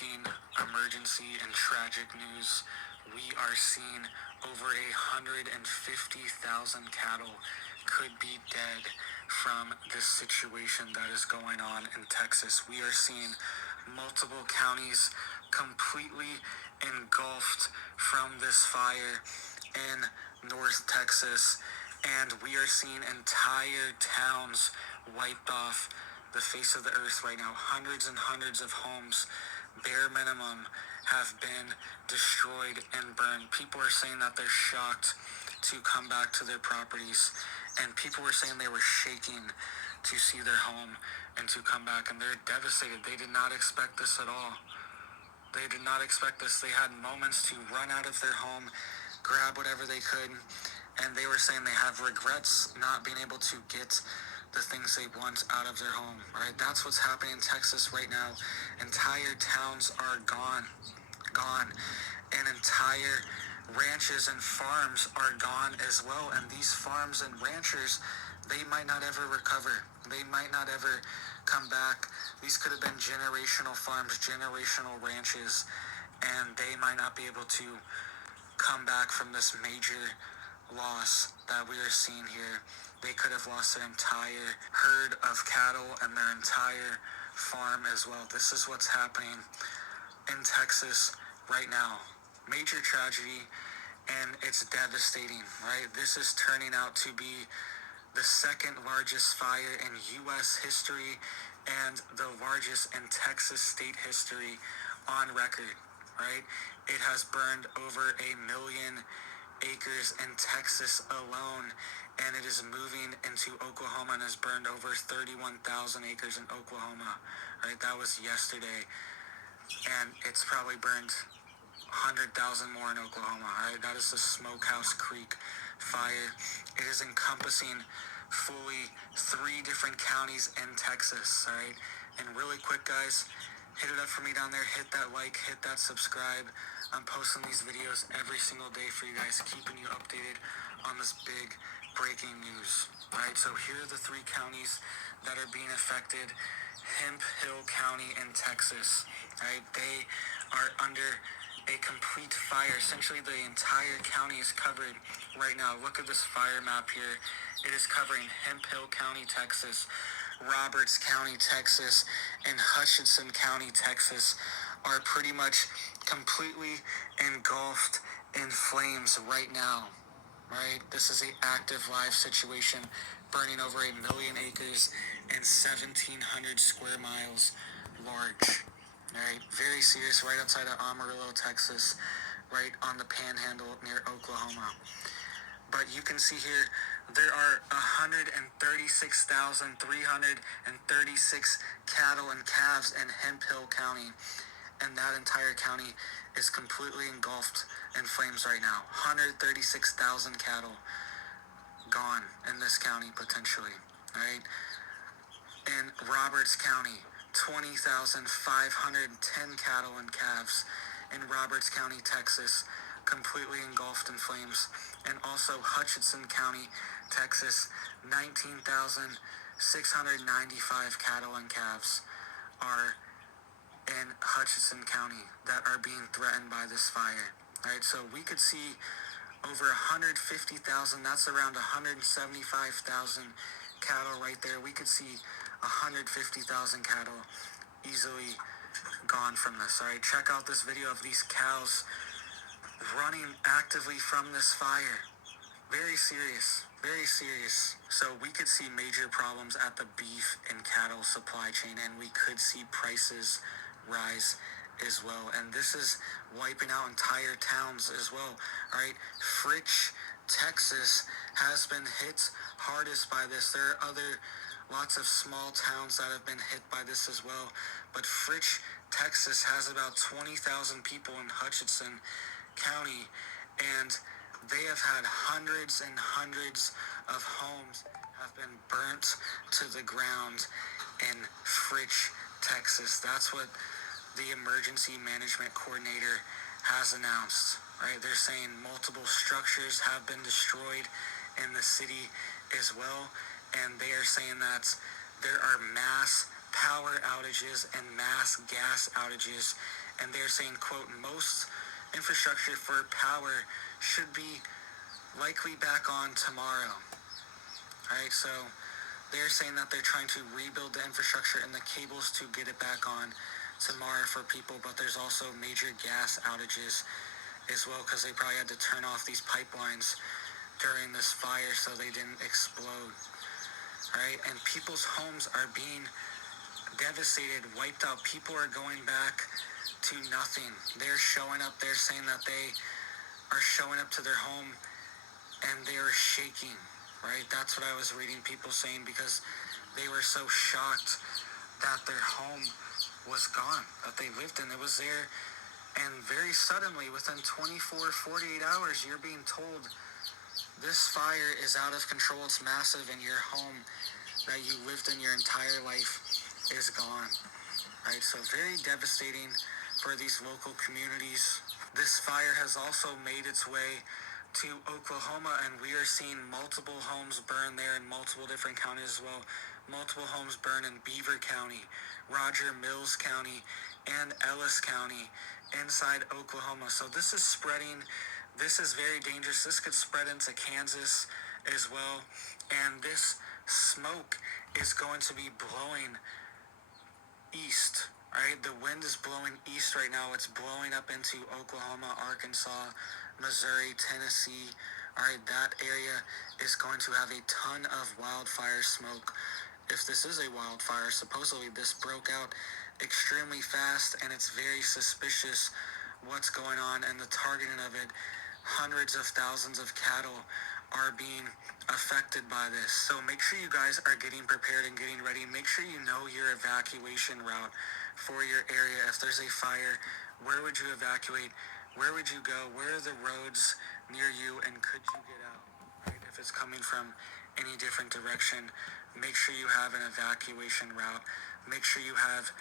breaking emergency and tragic news. We are seeing over 150,000 cattle could be dead from this situation that is going on in Texas. We are seeing multiple counties completely engulfed from this fire in North Texas, and we are seeing entire towns wiped off the face of the earth right now. Hundreds and hundreds of homes, bare minimum, have been destroyed and burned. People are saying that they're shocked to come back to their properties, and people were saying they were shaking to see their home and to come back, and they're devastated. They did not expect this at all. They did not expect this. They had moments to run out of their home, grab whatever they could, and they were saying they have regrets not being able to get the things they want out of their home, right? That's what's happening in Texas right now. Entire towns are gone, and entire ranches and farms are gone as well. And these farms and ranchers, they might not ever recover. They might not ever come back. These could have been generational farms, generational ranches, and they might not be able to come back from this major loss that we are seeing here. They could have lost their entire herd of cattle and their entire farm as well. This is what's happening in Texas right now. Major tragedy, and it's devastating, right? This is turning out to be the second largest fire in U.S. history and the largest in Texas state history on record, right? It has burned over 1 million acres in Texas alone, and it is moving into Oklahoma and has burned over 31,000 acres in Oklahoma, right? That was yesterday, and it's probably burned 100,000 more in Oklahoma, right? That is the Smokehouse Creek fire. It is encompassing fully 3 different counties in Texas, right? And really quick, guys, hit it up for me down there. Hit that like, hit that subscribe. I'm posting these videos every single day for you guys, keeping you updated on this big breaking news. Alright, so here are the 3 counties that are being affected. Hemp Hill County in Texas. Right, they are under a complete fire. Essentially, the entire county is covered right now. Look at this fire map here. It is covering Hemp Hill County, Texas, Roberts County, Texas, and Hutchinson County, Texas are pretty much completely engulfed in flames right now, right? This is an active live situation, burning over 1 million acres and 1,700 square miles large, right? Very serious, right outside of Amarillo, Texas, right on the panhandle near Oklahoma. But you can see here, there are 136,336 cattle and calves in Hemp Hill County, and that entire county is completely engulfed in flames right now. 136,000 cattle gone in this county potentially, right? In Roberts County, 20,510 cattle and calves in Roberts County, Texas, completely engulfed in flames. And also Hutchinson County, Texas, 19,695 cattle and calves are in Hutchinson County that are being threatened by this fire. Right, so we could see over 150,000, that's around 175,000 cattle right there. We could see 150,000 cattle easily gone from this. All right, check out this video of these cows running actively from this fire. Very serious, very serious. So we could see major problems at the beef and cattle supply chain, and we could see prices rise as well. And this is wiping out entire towns as well. All right, Fritch, Texas has been hit hardest by this. There are lots of small towns that have been hit by this as well. But Fritch, Texas has about 20,000 people in Hutchinson County, and they have had hundreds and hundreds of homes have been burnt to the ground in Fritch, Texas. That's what the emergency management coordinator has announced, right? They're saying multiple structures have been destroyed in the city as well, and they are saying that there are mass power outages and mass gas outages And they're saying, quote, most infrastructure for power should be likely back on tomorrow. Right, so they're saying that they're trying to rebuild the infrastructure and the cables to get it back on tomorrow for people, but there's also major gas outages as well because they probably had to turn off these pipelines during this fire so they didn't explode, right? And people's homes are being devastated, wiped out. People are going back to nothing. They're showing up, they're saying that they are showing up to their home and they're shaking, right? That's what I was reading people saying because they were so shocked that their home was gone, that they lived in. It was there, and very suddenly, within 24, 48 hours, you're being told this fire is out of control, it's massive, and your home that you lived in your entire life is gone, right? So very devastating for these local communities. This fire has also made its way to Oklahoma, and we are seeing multiple homes burn there in multiple different counties as well. Multiple homes burn in Beaver County, Roger Mills County, and Ellis County inside Oklahoma. So this is spreading. This is very dangerous. This could spread into Kansas as well. And this smoke is going to be blowing east, right? The wind is blowing east right now. It's blowing up into Oklahoma, Arkansas, Missouri, Tennessee. All right, that area is going to have a ton of wildfire smoke. If this is a wildfire, supposedly this broke out extremely fast, and it's very suspicious what's going on and the targeting of it. Hundreds of thousands of cattle are being affected by this. So make sure you guys are getting prepared and getting ready. Make sure you know your evacuation route for your area. If there's a fire, where would you evacuate? Where would you go? Where are the roads near you, and could you get out? Right? If it's coming from any different direction, make sure you have an evacuation route. Make sure you have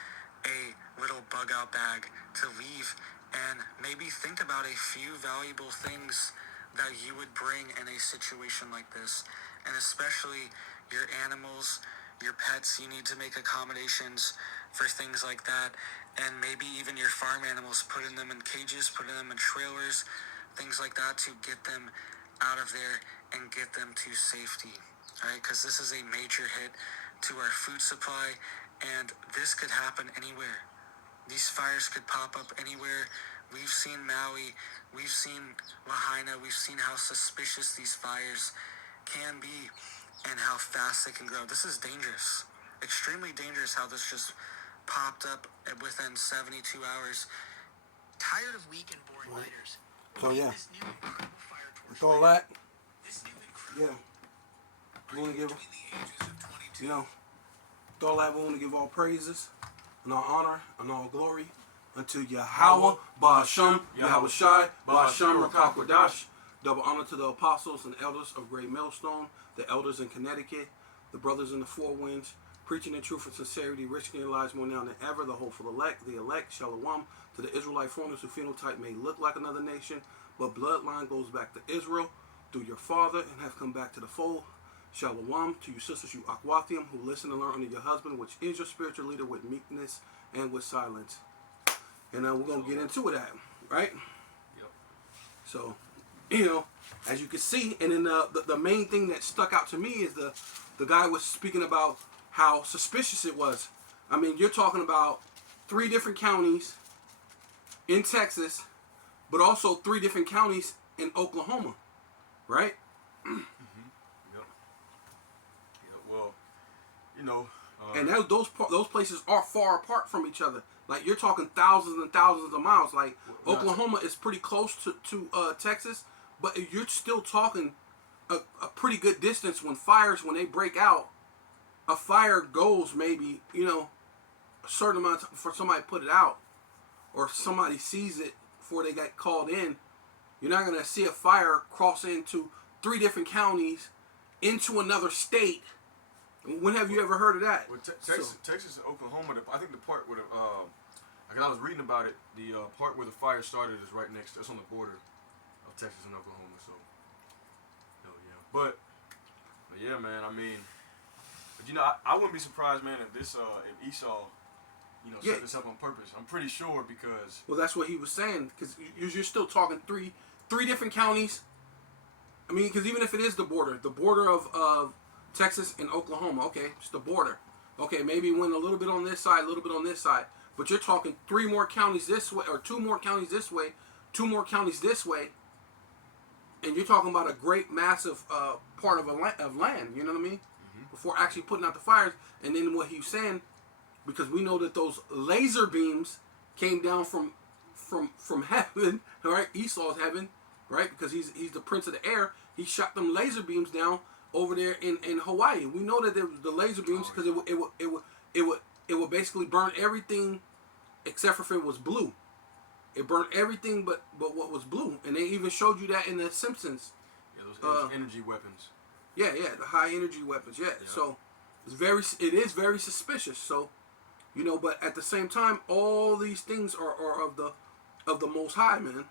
a little bug out bag to leave, and maybe think about a few valuable things that you would bring in a situation like this. And especially your animals, your pets, you need to make accommodations for things like that. And maybe even your farm animals, putting them in cages, putting them in trailers, things like that to get them out of there and get them to safety, right? Because this is a major hit to our food supply, and this could happen anywhere. These fires could pop up anywhere. We've seen Maui, we've seen Lahaina, we've seen how suspicious these fires can be and how fast they can grow. This is dangerous, extremely dangerous how this just popped up within 72 hours. Tired of weak and boring writers. So yeah, This new incredible fire torch with all that, This new incredible yeah, we want to give, between the ages of 22. you know, with all that, we want to give all praises and all honor and all glory unto Yahweh, Ba'ashem, Yahweh Shai, Ba'ashem, Rakakwadash. Double honor to the apostles and elders of Great Millstone, the elders in Connecticut, the brothers in the Four Winds, preaching in truth and sincerity, risking their lives more now than ever, the hopeful elect, Shalom, to the Israelite foreigners whose phenotype may look like another nation, but bloodline goes back to Israel through your father and have come back to the fold. Shalom to you sisters, you Akwathium, who listen and learn under your husband, which is your spiritual leader, with meekness and with silence. And we're going to get into that, right? Yep. So, you know, as you can see, and then the main thing that stuck out to me is the guy was speaking about how suspicious it was. I mean, you're talking about 3 different counties in Texas, but also 3 different counties in Oklahoma, right? Yep. Well, you know. And those places are far apart from each other. Like, you're talking thousands and thousands of miles. Like, Oklahoma is pretty close to Texas, but you're still talking a pretty good distance. When they break out, a fire goes maybe, you know, a certain amount of time for somebody to put it out, or somebody sees it before they get called in. You're not going to see a fire cross into 3 different counties into another state. When have you ever heard of that? Well, Texas and Oklahoma, I think the part where I was reading about it, the part where the fire started is right next. That's on the border of Texas and Oklahoma. So, hell yeah. But yeah, man. I mean, but you know, I wouldn't be surprised, man, if this, if Esau Yeah. set this up on purpose. I'm pretty sure because Well, that's what he was saying, because you're still talking three different counties. I mean, because even if it is the border of Texas and Oklahoma, okay, it's the border. Okay, maybe went a little bit on this side, a little bit on this side, but you're talking 3 more counties this way, or 2 more counties this way, 2 more counties this way, and you're talking about a great massive part of land. You know what I mean? Before actually putting out the fires, and then what he was saying, because we know that those laser beams came down from heaven, right? Esau's heaven, right? Because he's the prince of the air. He shot them laser beams down over there in Hawaii. We know that there was the laser beams because it would basically burn everything except for if it was blue. It burned everything but what was blue, and they even showed you that in the Simpsons. yeah, those energy weapons. Yeah, the high energy weapons. Yeah, so it is very suspicious. So, but at the same time, all these things are of the Most High, man. Yep.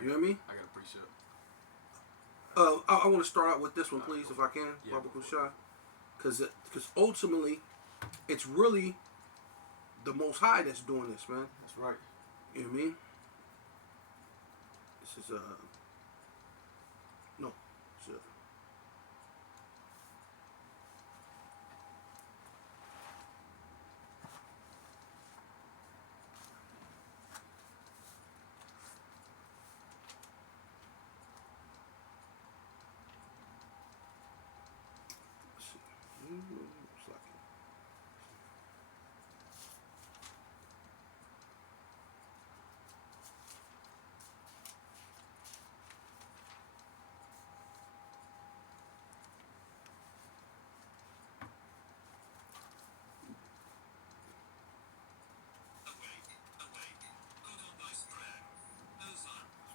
You know what I mean? I got a precept. I want to start out with this one, please, if I can, Yeah. Baba Kushai, because ultimately, it's really the Most High that's doing this, man. That's right. You know what I mean? This is no, it's let's see. It's like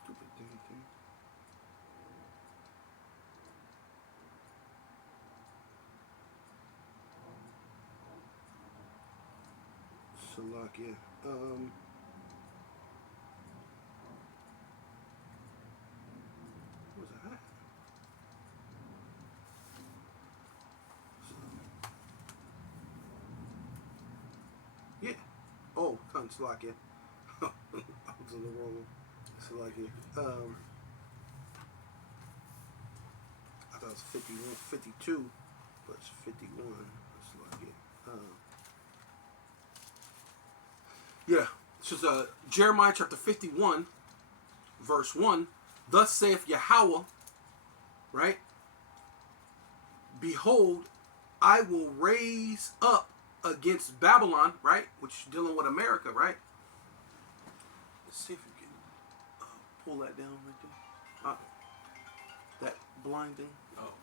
stupid thing. Salakia. What was that? Yeah. Oh, come Salakia. I was on the wrong one. Salakia. I thought it was 51, 52, but it's 51. Salakia. Yeah. This is Jeremiah chapter 51, verse 1. Thus saith Yahweh, right? Behold, I will raise up against Babylon, right? Which is dealing with America, right? Let's see if you can pull that down right there. That blind thing. Oh.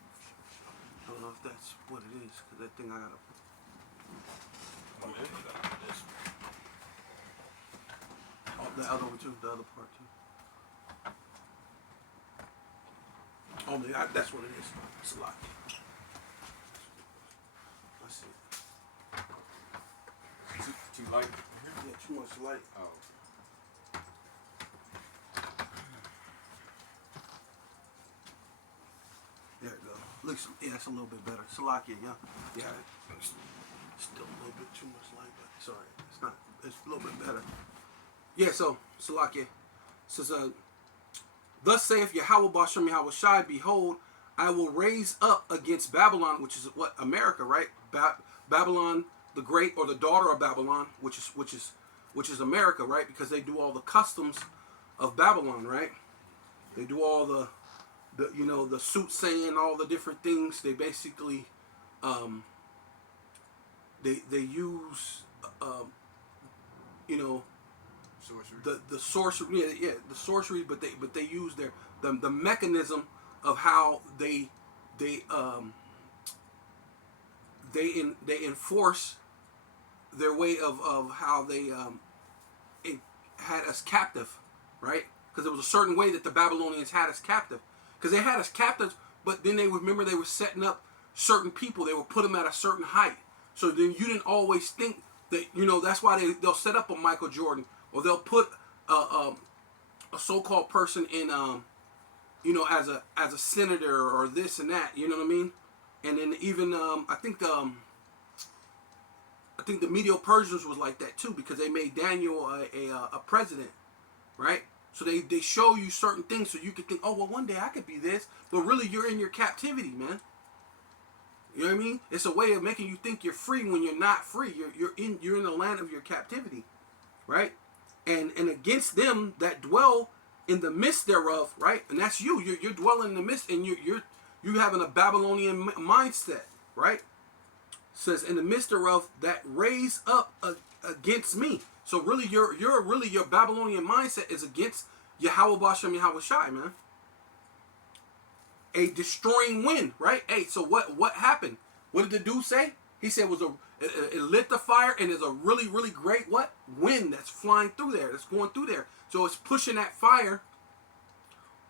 I don't know if that's what it is, because that thing I gotta. Oh, the other one too, the other part too. Oh, man, that's what it is. It's a lot. I see it. Too light. Yeah, too much light. Oh. There it goes. Looks, yeah, it's a little bit better. Salakia, yeah. Yeah, it's still a little bit too much light, but it's alright. It's not, it's a little bit better. Yeah, so, Salakia says, thus saith Yahweh Bashem Yahweh Shai, behold, I will raise up against Babylon, which is what, America, right? Babylon the Great, or the daughter of Babylon, which is America, right? Because they do all the customs of Babylon, right? They do all the the soothsaying, all the different things. They basically they use Sorcery. the sorcery, the sorcery, but they use the mechanism of how they enforce their way of how they had us captive, right? Because it was a certain way that the Babylonians had us captive. Because they had us captives, but then they were setting up certain people. They would put them at a certain height. So then you didn't always think that, that's why they'll set up a Michael Jordan, or they'll put a so-called person in, as a senator or this and that. You know what I mean? And then even I think I think the Medo-Persians was like that too, because they made Daniel a president, right? So they show you certain things so you could think, oh well, one day I could be this, but really you're in your captivity, man. You know what I mean? It's a way of making you think you're free when you're not free. You're in the land of your captivity, right? And against them that dwell in the midst thereof, right? And that's you. You're dwelling in the midst, and you having a Babylonian mindset, right? It says in the midst thereof that raise up against me. So really, your Babylonian mindset is against Yahweh Bashem Yahweh Shai, man. A destroying wind, right? Hey, so what happened? What did the dude say? He said it lit the fire, and there's a really, really great wind that's flying through there, that's going through there. So it's pushing that fire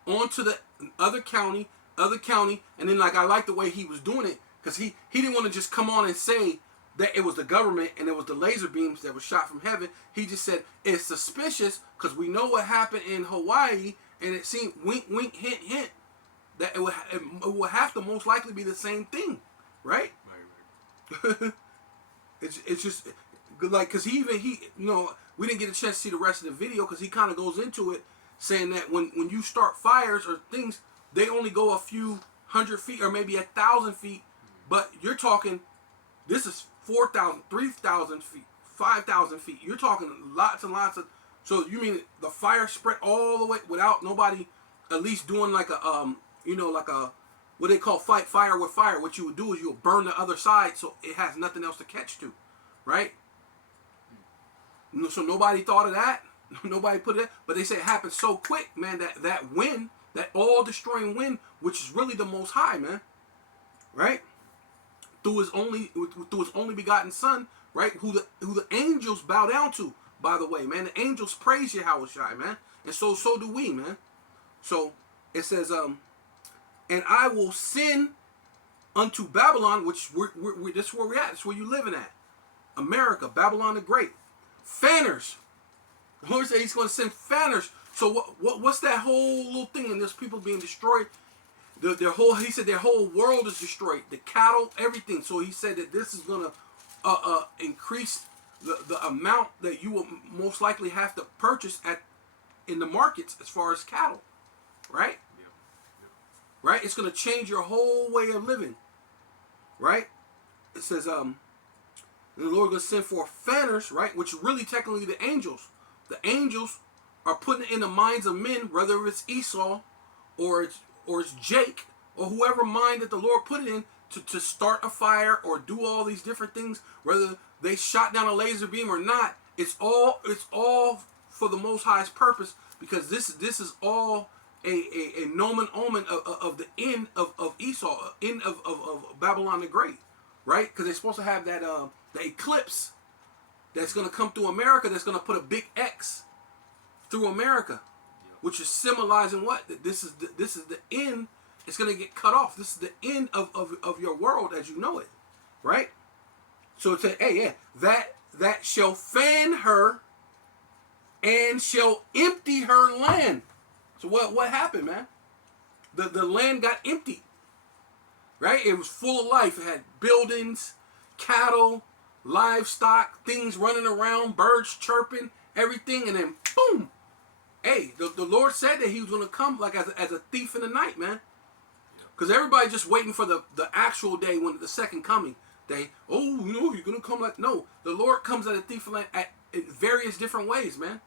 onto the other county, and then I like the way he was doing it, because he didn't want to just come on and say that it was the government and it was the laser beams that were shot from heaven. He just said it's suspicious because we know what happened in Hawaii, and it seemed wink, wink, hint, hint that it will have to most likely be the same thing, right? Right. It's just like, because he we didn't get a chance to see the rest of the video, because he kind of goes into it saying that when you start fires or things, they only go a few 100 feet or maybe 1,000 feet, but you're talking, this is 4,000, 3,000 feet, 5,000 feet. You're talking lots and lots of. So you mean the fire spread all the way without nobody at least doing like a like a, what they call fight fire with fire. What you would do is you would burn the other side so it has nothing else to catch to, right? So nobody thought of that. Nobody put it, but they say it happened so quick, man, that wind, that all destroying wind, which is really the Most High, man, right? Through his only begotten Son, right? Who the angels bow down to, by the way, man. The angels praise Yahweh Shai, man, and so do we, man. So it says, and I will send unto Babylon, which this is where we're at. This is where you living at, America, Babylon the Great, fanners. The Lord said He's going to send fanners. So what's that whole little thing? And there's people being destroyed. He said their whole world is destroyed. The cattle, everything. So He said that this is going to increase the amount that you will most likely have to purchase in the markets as far as cattle, right? Yep. Right. It's going to change your whole way of living, right? It says the Lord going to send forth fanners, right? Which is really technically the angels. The angels are putting it in the minds of men, whether it's Esau or it's Jake or whoever mind that the Lord put it in to start a fire or do all these different things, whether they shot down a laser beam or not. It's all for the Most High's purpose, because this is all a nomen omen of the end of Esau, end of Babylon the Great, right? Because they're supposed to have that the eclipse that's going to come through America, that's going to put a big X through America, which is symbolizing what? That this is the end. It's going to get cut off. This is the end of your world as you know it, right? So it said, hey, yeah, that shall fan her and shall empty her land. So what happened, man? The land got emptied, right? It was full of life. It had buildings, cattle, livestock, things running around, birds chirping, everything, and then boom. Hey, the Lord said that He was going to come like as a thief in the night, man. Because everybody's just waiting for the actual day, when the second coming. You're going to come like, no. The Lord comes as a thief in various different ways, man.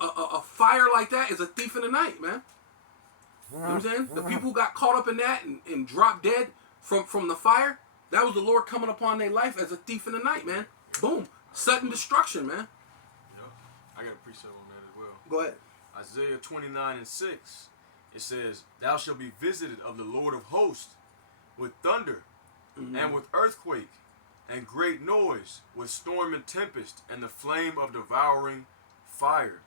A fire like that is a thief in the night, man. You know what I'm saying? The people who got caught up in that and dropped dead from the fire, that was the Lord coming upon their life as a thief in the night, man. Boom. Sudden destruction, man. Yep. I got a precept on that as well. Go ahead. Isaiah 29:6, it says, "Thou shalt be visited of the Lord of hosts with thunder, and with earthquake, and great noise, with storm and tempest, and the flame of devouring fire."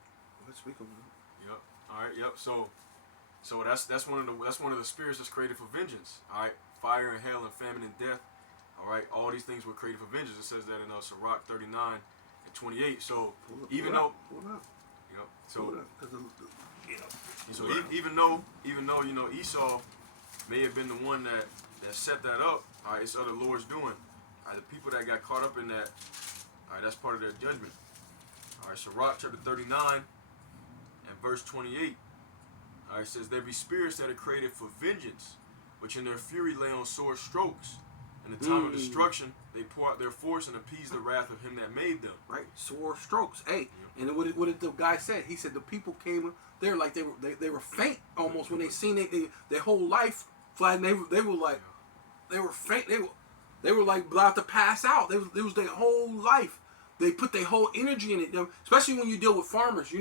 Let's speak of it. Yep. All right. Yep. So that's one of the spirits that's created for vengeance. All right. Fire and hail and famine and death. All right. All these things were created for vengeance. It says that in Sirach 39:28. So even though. Yep. So even though Esau may have been the one that set that up, it's other Lord's doing. The people that got caught up in that, All right, that's part of their judgment. All right, Sirach chapter 39 and verse 28. All right, it says, there be spirits that are created for vengeance, which in their fury lay on sore strokes. In the time of destruction, they pour out their force and appease the wrath of him that made them. Right, sore strokes. Hey, and what did the guy said? He said the people came there like they were faint almost when they seen their whole life fly. And they were like they were faint. They were like about to pass out. It was their whole life. They put their whole energy in it. Especially when you deal with farmers,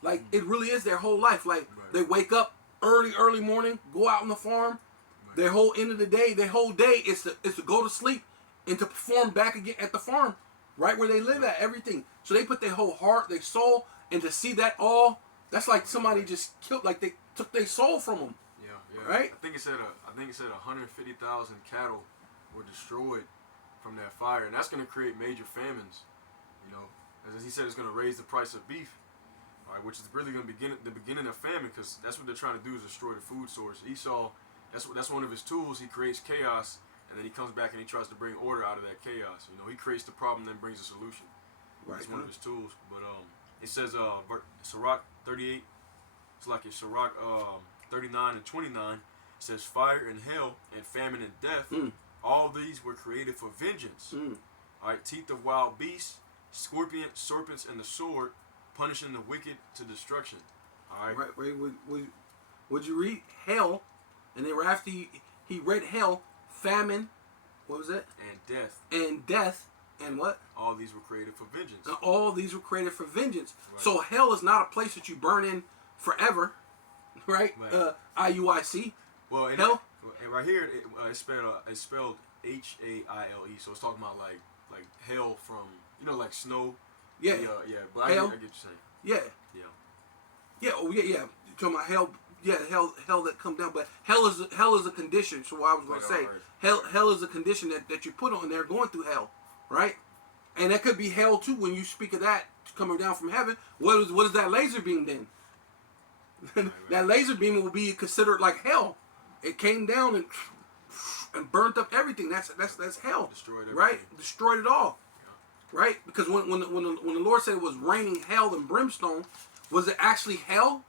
like it really is their whole life. Like they wake up early morning, go out on the farm. Their whole end of the day, their whole day is to go to sleep and to perform back again at the farm, right where they live at, everything. So they put their whole heart, their soul, and to see that all, that's like somebody just killed, like they took their soul from them. Yeah. Right? I think it said 150,000 cattle were destroyed from that fire, and that's going to create major famines. As he said, it's going to raise the price of beef. All right, which is really going to begin the beginning of famine, because that's what they're trying to do, is destroy the food source. Esau, that's one of his tools. He creates chaos, and then he comes back and he tries to bring order out of that chaos. He creates the problem, then brings a solution. Right. That's one of his tools. But it says Sirach 38. It's like Sirach 39 and 29. It says fire and hell and famine and death. All these were created for vengeance. All right, teeth of wild beasts, serpents, and the sword, punishing the wicked to destruction. All right. Right. Would you read hell? And they were after he read hell, famine, what was it? And death, and what? All these were created for vengeance. And all these were created for vengeance. Right. So hell is not a place that you burn in forever, right? IUIC. Well, hell. Right here, it's spelled HAILE. So it's talking about like hell from like snow. Yeah. But I get what you're saying. Yeah. Oh yeah. You're talking about hell. Yeah, hell that come down, but hell is a condition. So what I was going to say, hell is a condition that you put on there, going through hell, right? And that could be hell too when you speak of that coming down from heaven. What is that laser beam then? That laser beam will be considered like hell. It came down and burnt up everything. That's hell. Destroyed everything. Right? Destroyed it all. Yeah. Right? Because when the Lord said it was raining hell and brimstone, was it actually hell?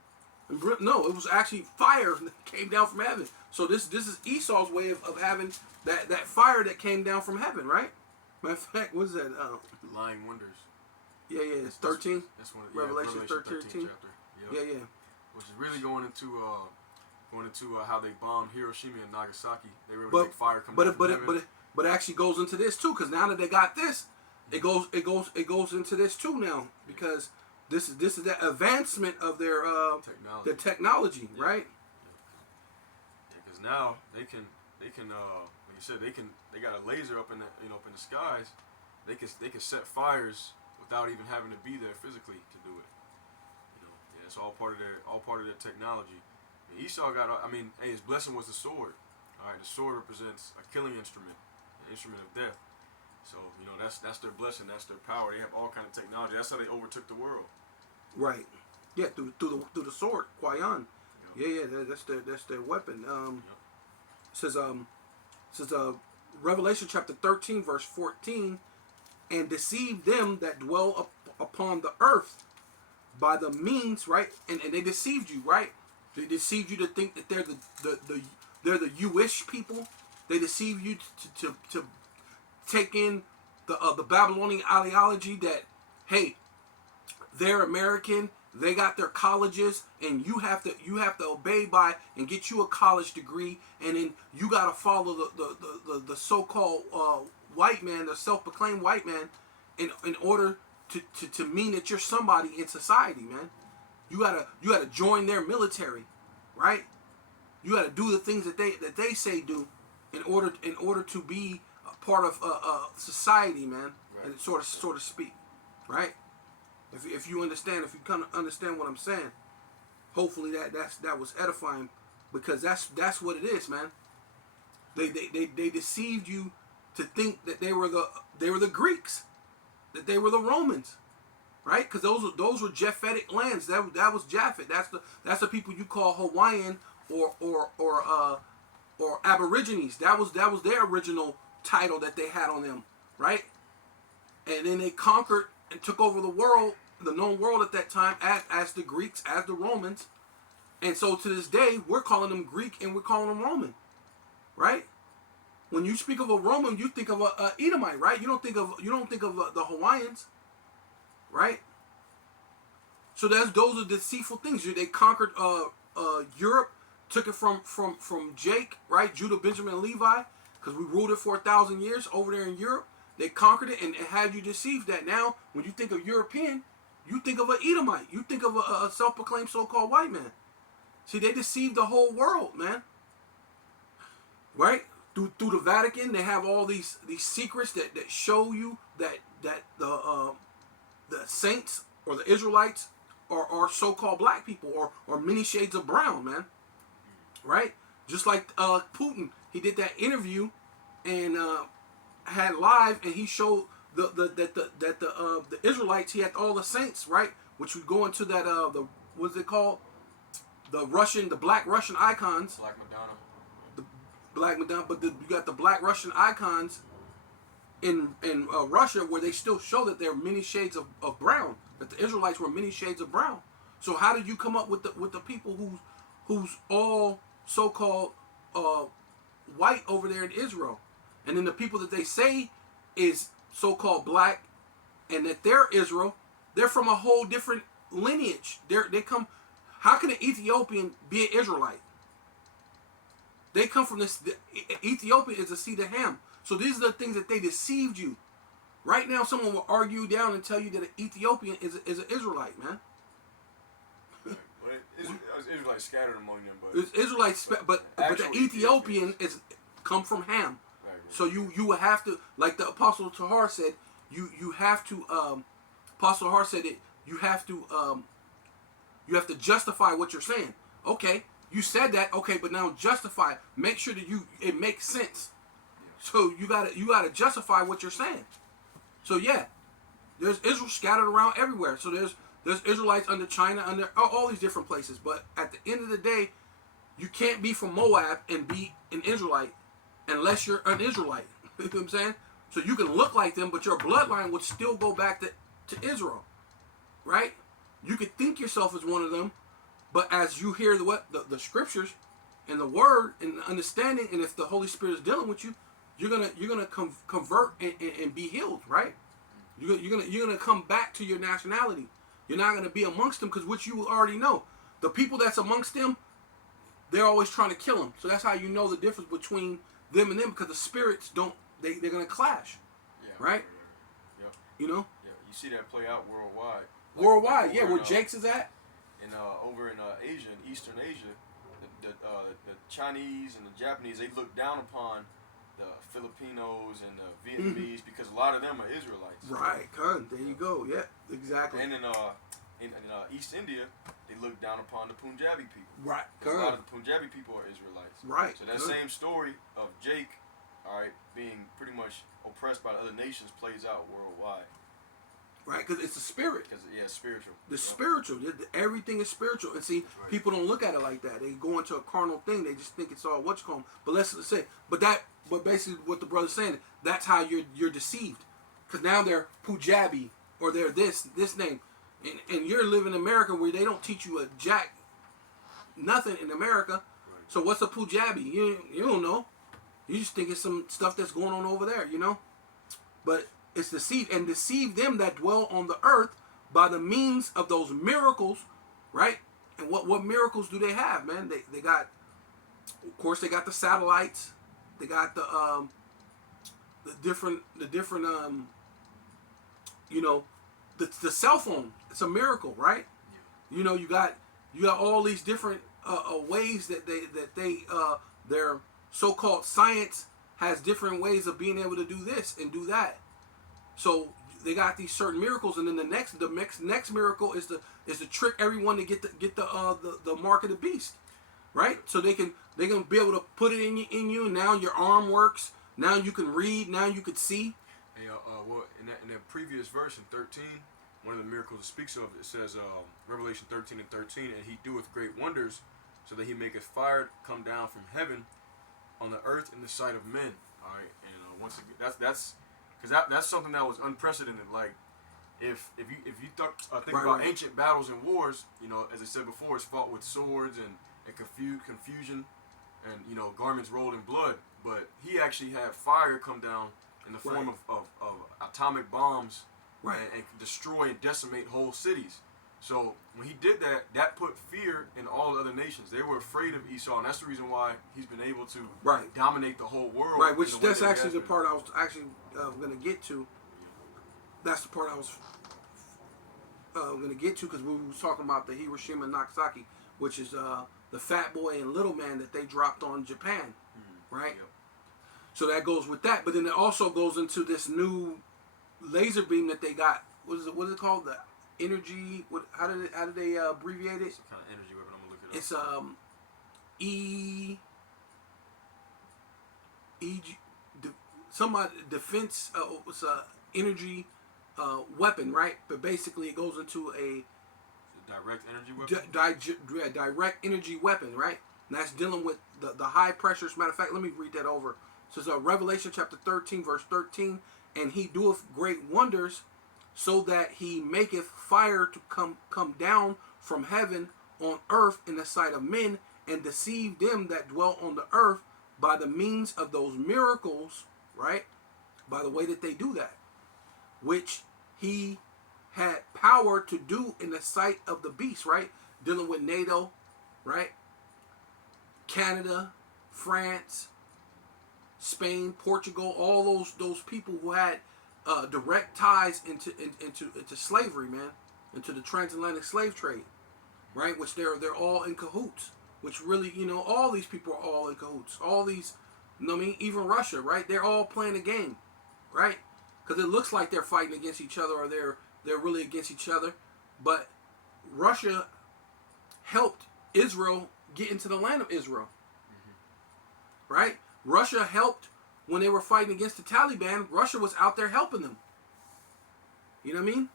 No, it was actually fire that came down from heaven. So this is Esau's way of having that fire that came down from heaven, right? Matter of fact, what is that? Lying wonders. Yeah, it's 13. That's one. Revelation 13 chapter. Yep. Yeah. Which is really going into how they bombed Hiroshima and Nagasaki. They were able to make fire come down from heaven. But it actually goes into this too, because now that they got this, it goes into this too now, because this is the advancement of their technology, right? Because now they can like you said, they got a laser up in the skies. They can set fires without even having to be there physically to do it. It's all part of their technology. And Esau his blessing was the sword. All right, the sword represents a killing instrument, an instrument of death. So that's their blessing, that's their power. They have all kind of technology. That's how they overtook the world. Right. Yeah, through the sword, Kwayan. Yeah, that's their weapon. Says Revelation chapter 13 verse 14, and deceive them that dwell upon the earth by the means, right? And they deceived you, right? They deceived you to think that they're the Jewish people. They deceive you to take in the Babylonian ideology that, hey, they're American, they got their colleges, and you have to obey by and get you a college degree, and then you got to follow the so-called white man, the self-proclaimed white man, in order to mean that you're somebody in society, man. You gotta join their military, right? You gotta do the things that they say do in order to be a part of society, man, right. And sort of speak, right? If you understand, if you kind of understand what I'm saying, hopefully that was edifying, because that's what it is, man. They deceived you to think that they were the Greeks, that they were the Romans, right? Because those were Japhetic lands. That was Japhet. That's the people you call Hawaiian or Aborigines. That was their original title that they had on them, right? and then they conquered and took over the world, the known world at that time, as the Greeks, as the Romans. And so to this day, we're calling them Greek and we're calling them Roman, right? When you speak of a Roman, you think of a Edomite, right? You don't think of the Hawaiians, right? So those are deceitful things. They conquered Europe, took it from Jake, right? Judah, Benjamin, and Levi, because we ruled it for 1,000 years over there in Europe. They conquered it and had you deceived that. Now, when you think of European, you think of an Edomite. You think of a self-proclaimed so-called white man. See, they deceived the whole world, man. Right? Through the Vatican, they have all these secrets that show you that the saints or the Israelites are so-called black people or many shades of brown, man. Right? Just like Putin, he did that interview and had live, and he showed the Israelites. He had all the saints, right? Which would go into that what's it called? The black Russian icons. Black Madonna. The black Madonna, but you got the black Russian icons in Russia, where they still show that there are many shades of brown. That the Israelites were many shades of brown. So how did you come up with the people who's all so-called white over there in Israel, and then the people that they say is so-called black, and that they're Israel, they're from a whole different lineage. They come. How can an Ethiopian be an Israelite? They come from this. Ethiopia is a seed of Ham. So these are the things that they deceived you. Right now, someone will argue you down and tell you that an Ethiopian is an Israelite, man. Israelites scattered among them, but It's Israelites, but the Ethiopian is come from Ham. Right. So you would have to, like the Apostle Tahar said, you have to. Apostle Tahar said it. You have to justify what you're saying. Okay, you said that. Okay, but now justify. Make sure that it makes sense. So you gotta justify what you're saying. So yeah, there's Israel scattered around everywhere. So there's Israelites under China, under all these different places. But at the end of the day, you can't be from Moab and be an Israelite unless you're an Israelite. You know what I'm saying? So you can look like them, but your bloodline would still go back to Israel, right? You could think yourself as one of them, but as you hear the scriptures and the word and the understanding, and if the Holy Spirit is dealing with you, you're gonna convert and be healed, right? You're gonna come back to your nationality. You're not gonna be amongst them, because what you already know, the people that's amongst them, they're always trying to kill them. So that's how you know the difference between them and them, because the spirits they're gonna clash, right? Yep. You know. Yeah, you see that play out worldwide. Worldwide, yeah, where Jake's is at. And over in Asia, in Eastern Asia, the Chinese and the Japanese, they look down upon the Filipinos and the Vietnamese because a lot of them are Israelites. Right, there you go. Yeah, exactly. And in East India, they look down upon the Punjabi people. Right, A lot of the Punjabi people are Israelites. Right. So that same story of Jake, all right, being pretty much oppressed by the other nations plays out worldwide. Right, because it's a spirit. Because it's spiritual. The spiritual. Everything is spiritual. And see, people don't look at it like that. They go into a carnal thing. They just think it's all what's called. But let's say, but basically what the brother's saying, that's how you're deceived. Because now they're Punjabi or they're this name, and you're living in America where they don't teach you a jack, nothing in America. Right. So what's a Punjabi? You don't know. You just think it's some stuff that's going on over there, you know. But it's deceive them that dwell on the earth by the means of those miracles, right? And what miracles do they have, man? They got, of course, they got the satellites. They got the different you know, the cell phone. It's a miracle, right? Yeah. You know, you got all these different ways that their so-called science has different ways of being able to do this and do that. So they got these certain miracles, and then the next miracle is to trick everyone to get the mark of the beast, right? So they're gonna be able to put it in you. Now your arm works. Now you can read. Now you can see. Hey, well, in that previous verse in 13, one of the miracles it speaks of, it says Revelation 13:13, and he doeth great wonders, so that he maketh fire come down from heaven on the earth in the sight of men. All right, and once again, that's because that's something that was unprecedented. Like, if you think Right, about right. ancient battles and wars, you know, as I said before, it's fought with swords and confusion, and you know, garments rolled in blood. But he actually had fire come down in the form Right. of atomic bombs, Right. and destroy and decimate whole cities. So when he did that, that put fear in all the other nations. They were afraid of Esau, and that's the reason why he's been able to Right. dominate the whole world. Right, in which the way that's that he actually has the been. part I was actually going to get to. That's the part I was going to get to because we was talking about the Hiroshima and Nagasaki, which is the Fat Boy and Little Man that they dropped on Japan, right? Yep. So that goes with that, but then it also goes into this new laser beam that they got. What is it called? The energy. How did they abbreviate it? Some kind of energy weapon. I'm gonna look it up. It's E somebody defense. It's a energy weapon, right? But basically, it goes into a Direct energy weapon. direct energy weapon, right? And that's dealing with the high pressures. Matter of fact, let me read that over. So it's Revelation chapter 13, verse 13. And he doeth great wonders, so that he maketh fire to come down from heaven on earth in the sight of men, and deceive them that dwell on the earth by the means of those miracles, right? By the way that they do that, which he had power to do in the sight of the beast, right? Dealing with NATO, right? Canada, France, Spain, Portugal, all those people who had direct ties into slavery, man, into the transatlantic slave trade, right? Which they're all in cahoots. Which really, you know, all these people are all in cahoots. All these, you know what I mean? Even Russia, right? They're all playing a game, right? Because it looks like they're fighting against each other, or they're really against each other, but Russia helped Israel get into the land of Israel, right? Russia helped when they were fighting against the Taliban. Russia was out there helping them. You know what I mean?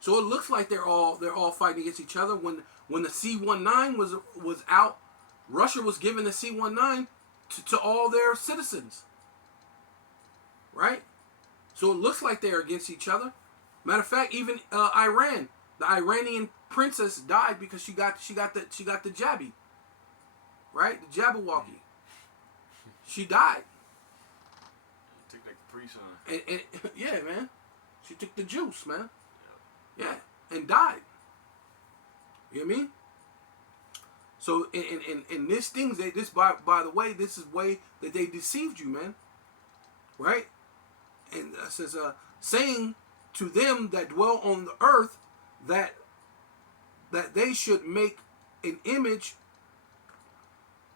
So it looks like they're all fighting against each other. When the C-19 was out, Russia was giving the C-19 to all their citizens, right? So it looks like they're against each other. Matter of fact, even Iran, the Iranian princess died because she got the jabby, right? The Jabberwocky. She died. Took that Capri Sun. And yeah, man, she took the juice, man. Yeah, and died. You know what I mean? So in this things by the way, this is way that they deceived you, man. Right? And it says saying to them that dwell on the earth that they should make an image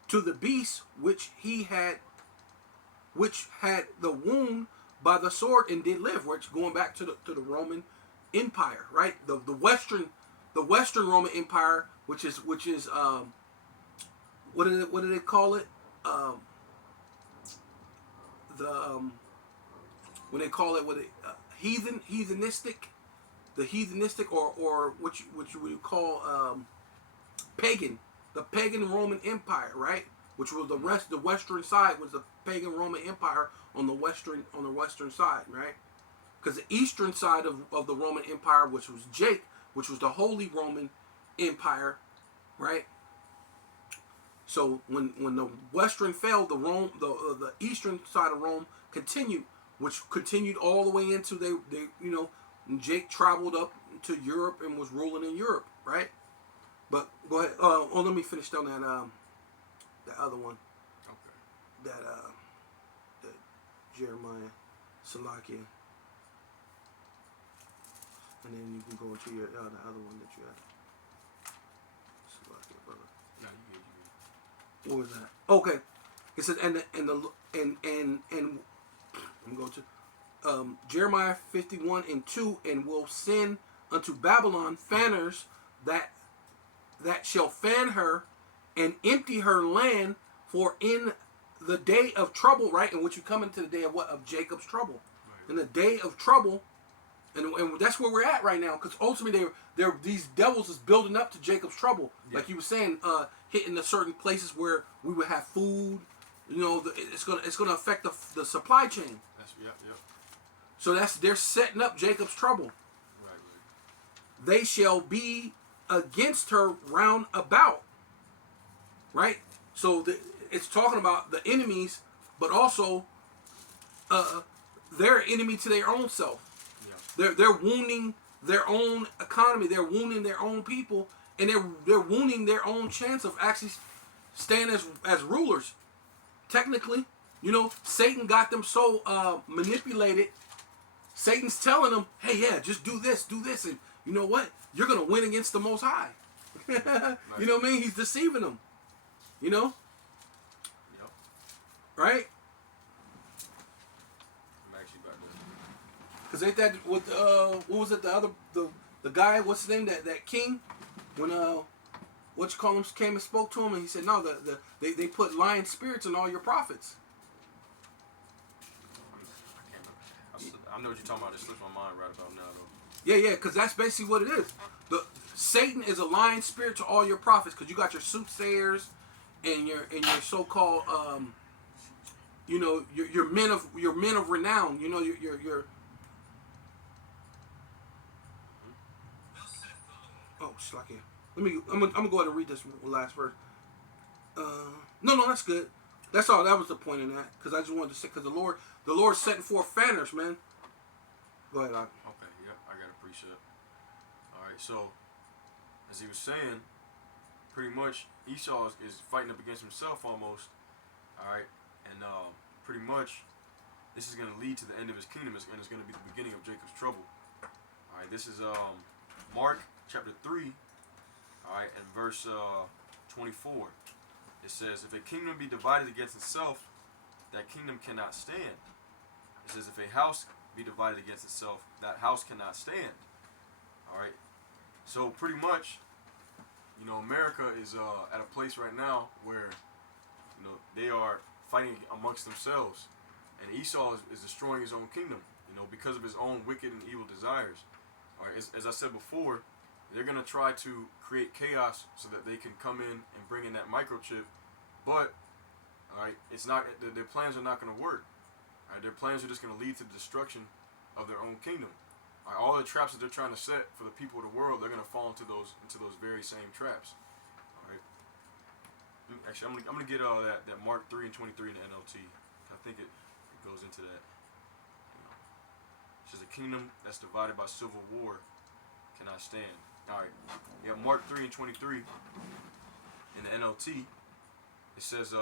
to the beast which had the wound by the sword and did live, which going back to the Roman Empire, right? The Western Roman Empire, which is what do they call it? When they call it heathenistic, or what you would call pagan, the pagan Roman Empire, right? Which was the western side was the pagan Roman Empire on the western side, right? Because the eastern side of the Roman Empire, which was Jake, which was the Holy Roman Empire, right? So when the western fell, the eastern side of Rome continued, which continued all the way into they Jake traveled up to Europe and was ruling in Europe, right? But go ahead. Let me finish on that other one. Okay. That Jeremiah, Salakia, and then you can go into your the other one that you had. Salakia, brother. No, you good. What was that? Okay, it says and I'm going to Jeremiah 51:2, and will send unto Babylon fanners that shall fan her and empty her land, for in the day of trouble, right? In which you come into the day of what? Of Jacob's trouble. Right. In the day of trouble, and that's where we're at right now, because ultimately these devils is building up to Jacob's trouble, like you were saying, hitting the certain places where we would have food. You know, it's gonna affect the supply chain. Yep. So they're setting up Jacob's trouble. Right. They shall be against her round about. Right? So it's talking about the enemies, but also they're enemy to their own self. Yeah. They're wounding their own economy. They're wounding their own people, and they're wounding their own chance of actually staying as rulers. Technically, Satan got them so manipulated. Satan's telling them, "Hey, yeah, just do this, and you know what? You're gonna win against the Most High." Right. You know what I mean? He's deceiving them. Yep. Right? I'm actually about to. Because ain't that what was it, the guy, what's his name, that king, when what you call him, came and spoke to him, and he said, no, they put lion spirits in all your prophets. I can't remember. I know what you're talking about. It slips my mind right about now, though. Yeah, because that's basically what it is. Satan is a lion spirit to all your prophets, because you got your soothsayers and your so-called your men of renown. Your oh, slack. I'm gonna go ahead and read this last verse. No, that's good. That's all. That was the point in that, because I just wanted to say, because the Lord's setting forth fanners, man. Go ahead, Okay, yeah, I got a precept. All right, so as he was saying, pretty much Esau is fighting up against himself almost. All right, and pretty much this is going to lead to the end of his kingdom, and it's going to be the beginning of Jacob's trouble. All right, this is Mark chapter 3. All right, and verse 24. It says, "If a kingdom be divided against itself, that kingdom cannot stand." It says, "If a house be divided against itself, that house cannot stand." All right. So pretty much, America is at a place right now where, they are fighting amongst themselves, and Esau is destroying his own kingdom, because of his own wicked and evil desires. All right. As I said before, they're gonna try to create chaos so that they can come in and bring in that microchip, but all right, it's not. Their plans are not gonna work. All right, their plans are just gonna lead to the destruction of their own kingdom. All the traps that they're trying to set for the people of the world, they're gonna fall into those very same traps. All right. Actually, I'm gonna get that Mark 3 and 23 in the NLT. I think it goes into that. It says, "A kingdom that's divided by civil war cannot stand." All right. Yeah, Mark 3 and 23 in the NLT. It says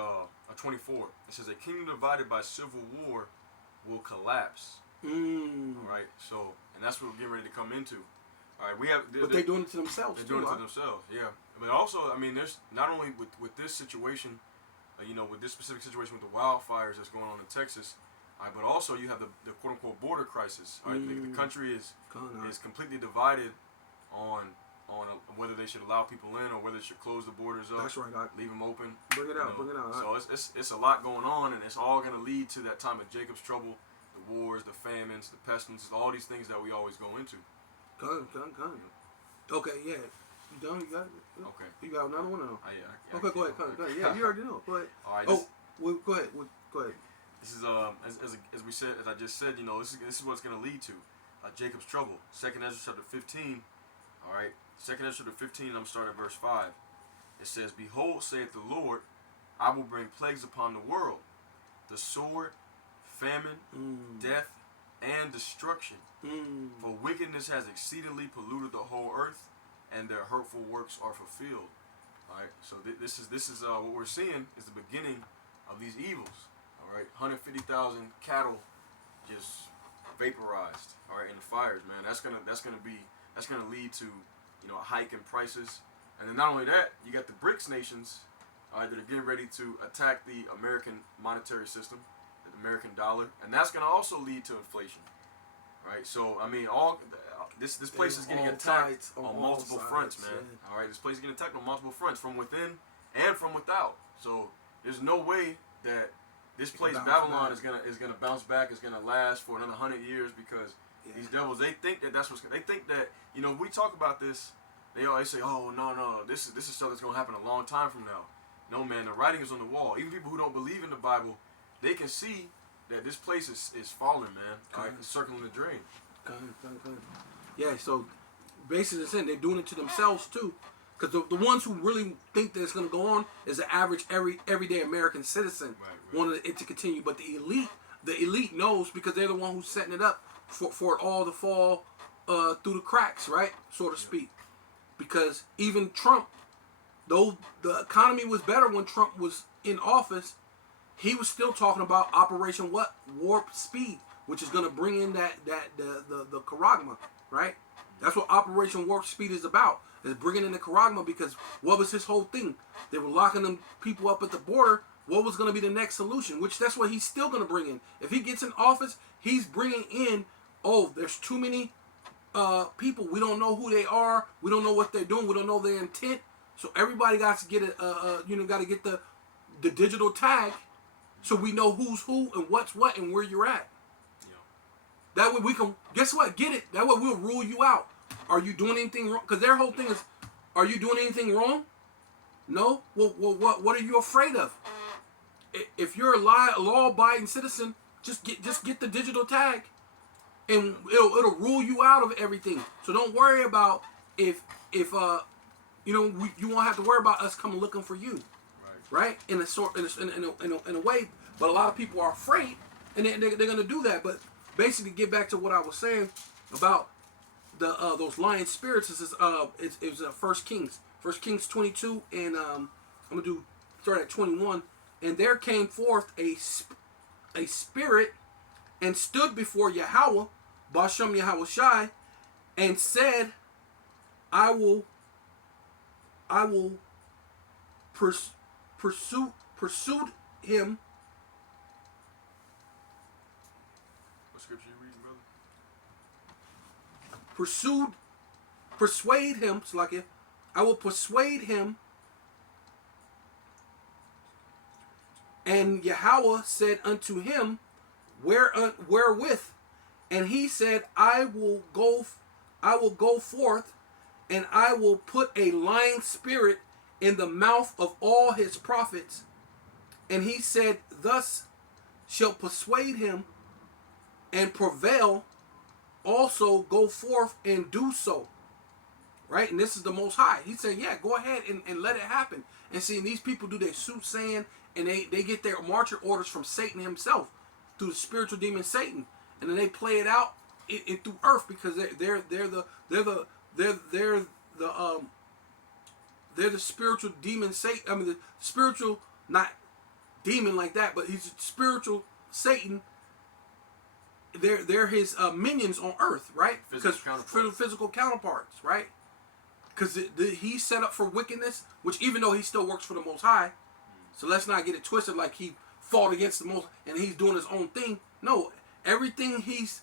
24. It says, "A kingdom divided by civil war will collapse." All right. So, and that's what we're getting ready to come into. All right. But they're doing it to themselves. They're doing it to themselves. Yeah. But also, I mean, there's not only with this situation, with this specific situation with the wildfires that's going on in Texas, but also you have the quote unquote border crisis. All right. The country is completely divided on whether they should allow people in or whether they should close the borders up. That's right. Leave them open. Bring it out. Bring it out. So it's a lot going on, and it's all going to lead to that time of Jacob's trouble, the wars, the famines, the pestilences, all these things that we always go into. Gun. Okay, yeah. You done? You got it? Okay. You got another one or no? Yeah. Okay, go ahead. Yeah, you already know. Go ahead. All right. Go ahead. Go ahead. This is as we said, as I just said, this is what it's going to lead to, Jacob's trouble. 2nd Ezra chapter 15. All right. 2nd Ezra chapter 15. I'm starting at verse 5. It says, "Behold, saith the Lord, I will bring plagues upon the world, the sword, famine, death, and destruction. For wickedness has exceedingly polluted the whole earth, and their hurtful works are fulfilled." All right. So this is what we're seeing is the beginning of these evils. All right. 150,000 cattle just vaporized. All right, in the fires, man. That's gonna lead to a hike in prices, and then not only that, you got the BRICS nations, all right, that are getting ready to attack the American monetary system, the American dollar, and that's gonna also lead to inflation. All right, so I mean, this place is getting attacked on multiple fronts, man. Yeah. All right, this place is getting attacked on multiple fronts, from within and from without. So there's no way that this place Babylon is gonna bounce back, is gonna last for another 100 years, because these devils, they think that they think that we talk about this, they always say, "Oh no, this is stuff that's gonna happen a long time from now." No, man, the writing is on the wall. Even people who don't believe in the Bible, they can see that this place is falling, man. All right, Okay. it's circling the drain. Good. Yeah, so basically it's saying they're doing it to themselves too. Because the ones who really think that it's going to go on is the average everyday American citizen Right. wanting it to continue. But the elite knows because they're the one who's setting it up for it all to fall through the cracks, right? So to speak. Because even Trump, though the economy was better when Trump was in office, he was still talking about Operation what? Warp Speed, which is going to bring in the Karagma, right? That's what Operation Warp Speed is about. Is bringing in the Karagma because what was his whole thing? They were locking them people up at the border. What was going to be the next solution? Which that's what he's still going to bring in. If he gets in office, he's bringing in, oh, there's too many people. We don't know who they are. We don't know what they're doing. We don't know their intent. So everybody got to get got to get the digital tag, so we know who's who and what's what and where you're at. Yeah. That way we can, guess what? Get it. That way we'll rule you out. Are you doing anything wrong? Because their whole thing is, are you doing anything wrong? No. Well, what are you afraid of? If you're a law-abiding citizen, just get the digital tag, and it'll rule you out of everything. So don't worry about if you won't have to worry about us coming looking for you, right? In a way. But a lot of people are afraid, and they're gonna do that. But basically, get back to what I was saying about those lion spirits. This is it was 1 Kings 22, and I'm gonna start at 21. And there came forth a spirit and stood before Yahweh, Bashem Yahweh Shai, and said, I will pursue him. What scripture you reading, brother? Persuade him, Slakia. I will persuade him. And Yahweh said unto him, wherewith? And he said, I will go forth, and I will put a lying spirit in the mouth of all his prophets. And he said, thus shall persuade him and prevail, also go forth and do so. Right? And this is the Most High. He said, yeah, go ahead and let it happen. And see, these people do their soothsaying, and they get their marching orders from Satan himself, through the spiritual demon Satan. And then they play it out through earth, because they're the spiritual demon Satan. I mean, the spiritual, not demon like that, but he's a spiritual Satan. They're his minions on earth, right? Because physical counterparts, right? Because he's set up for wickedness, which even though he still works for the Most High, so let's not get it twisted like he fought against the Most and he's doing his own thing. No, everything he's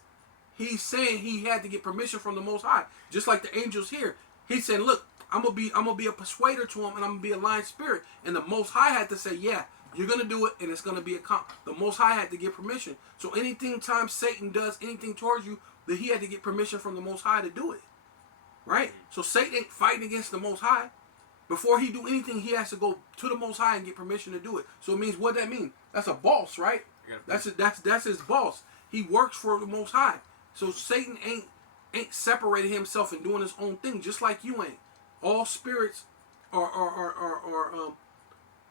saying, he had to get permission from the Most High. Just like the angels here, he said, "Look, I'm gonna be a persuader to him, and I'm gonna be a lying spirit." And the Most High had to say, "Yeah, you're gonna do it, and it's gonna be the Most High had to get permission." So time Satan does anything towards you, that he had to get permission from the Most High to do it. Right? So Satan ain't fighting against the Most High. Before he do anything, he has to go to the Most High and get permission to do it. So it means, what that mean? That's a boss, right? That's his boss. He works for the Most High. So Satan ain't separated himself and doing his own thing, just like you ain't. All spirits are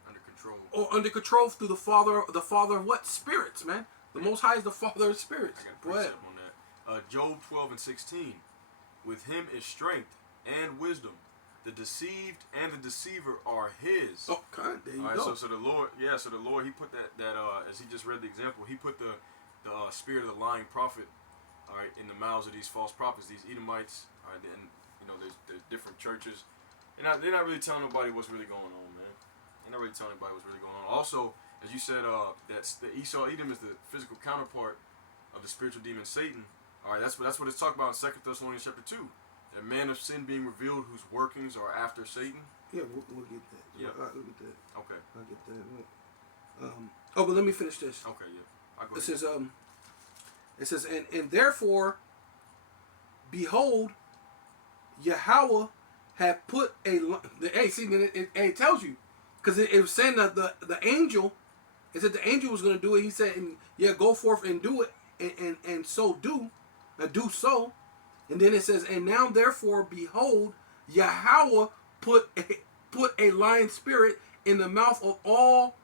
Under control. Or under control through the Father of what? Spirits, man. The Most High is the Father of spirits. I got a precept on that. Job 12:16. With him is strength and wisdom. The deceived and the deceiver are his. Oh, God, there you all right, go. So the Lord, he put that as he just read the example, he put the spirit of the lying prophet, all right, in the mouths of these false prophets, these Edomites. All right, and there's different churches, and they're not really telling nobody what's really going on, man. They're not really telling anybody what's really going on. Also, as you said, that's the Edom is the physical counterpart of the spiritual demon Satan. All right, that's what it's talking about in 2 Thessalonians chapter 2. A man of sin being revealed, whose workings are after Satan. Yeah, we'll get that. Yeah, I'll get that. Okay. I'll get that. But let me finish this. Okay, yeah. It says, and therefore, behold, Yahweh had put it tells you, because it was saying that the angel It said the angel was going to do it. He said, and, yeah, go forth and do it, and so do, and do so. And then it says, and now therefore, behold, Yahweh put a lying spirit in the mouth of all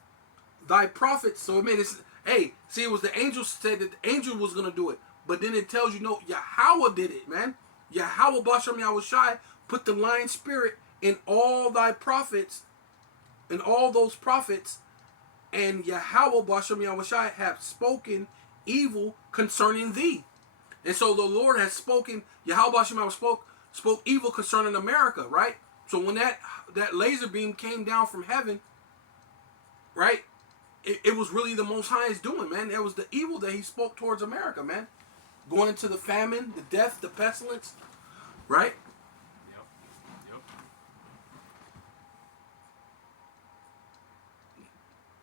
thy prophets. So it made it, hey, see, it was the angel said that the angel was going to do it. But then it tells you, no, Yahweh did it, man. Yahweh Bashem Yahushai put the lying spirit in all thy prophets, in all those prophets, and Yahweh Bashem Yahushai have spoken evil concerning thee. And so the Lord has spoken, Yahweh Bashem Yahushai spoke evil concerning America, right? So when that laser beam came down from heaven, right, it was really the Most High's doing, man. It was the evil that he spoke towards America, man. Going into the famine, the death, the pestilence, right? Yep.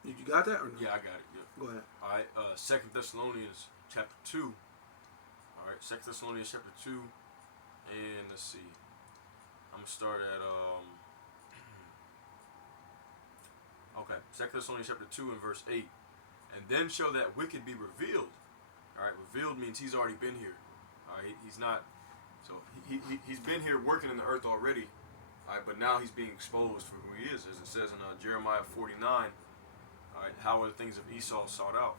You got that or no? Yeah, I got it. Yep. Go ahead. All right. 2 Thessalonians chapter 2. All right. 2 Thessalonians chapter 2, and let's see. I'm gonna start at Okay. 2 Thessalonians chapter 2 and verse 8. And then shall that wicked be revealed. All right. Revealed means he's already been here. All right. He's not. So he's been here working in the earth already. All right. But now he's being exposed for who he is, as it says in Jeremiah 49. All right, how are the things of Esau sought out?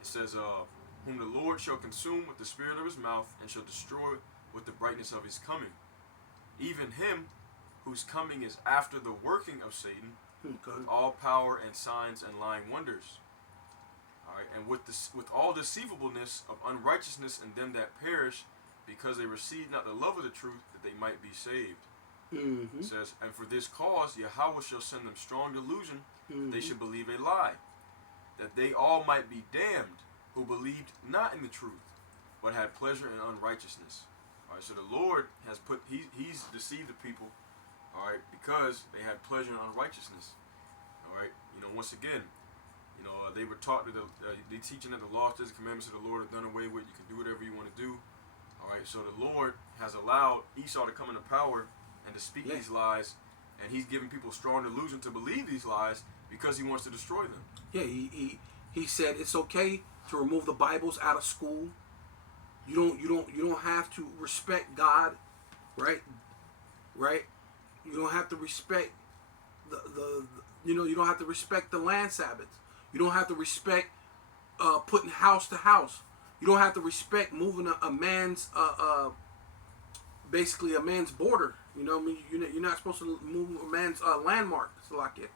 It says, whom the Lord shall consume with the spirit of his mouth, and shall destroy with the brightness of his coming. Even him whose coming is after the working of Satan, with all power and signs and lying wonders. All right, and with all deceivableness of unrighteousness in them that perish, because they receive not the love of the truth, that they might be saved. Mm-hmm. It says, and for this cause Yahweh shall send them strong delusion, they should believe a lie, that they all might be damned, who believed not in the truth, but had pleasure in unrighteousness. All right, so the Lord has he's deceived the people, all right, because they had pleasure in unrighteousness. All right, once again, they were taught that they teaching that the laws, the commandments of the Lord are done away with. You can do whatever you want to do. All right, so the Lord has allowed Esau to come into power and to speak these lies, and he's giving people strong delusion to believe these lies because he wants to destroy them. Yeah, he said it's okay to remove the Bibles out of school. You don't have to respect God, right? Right? You don't have to respect you don't have to respect the land Sabbaths. You don't have to respect putting house to house. You don't have to respect moving a man's basically a man's border. You know what I mean? You're not supposed to move a man's landmark. So like it,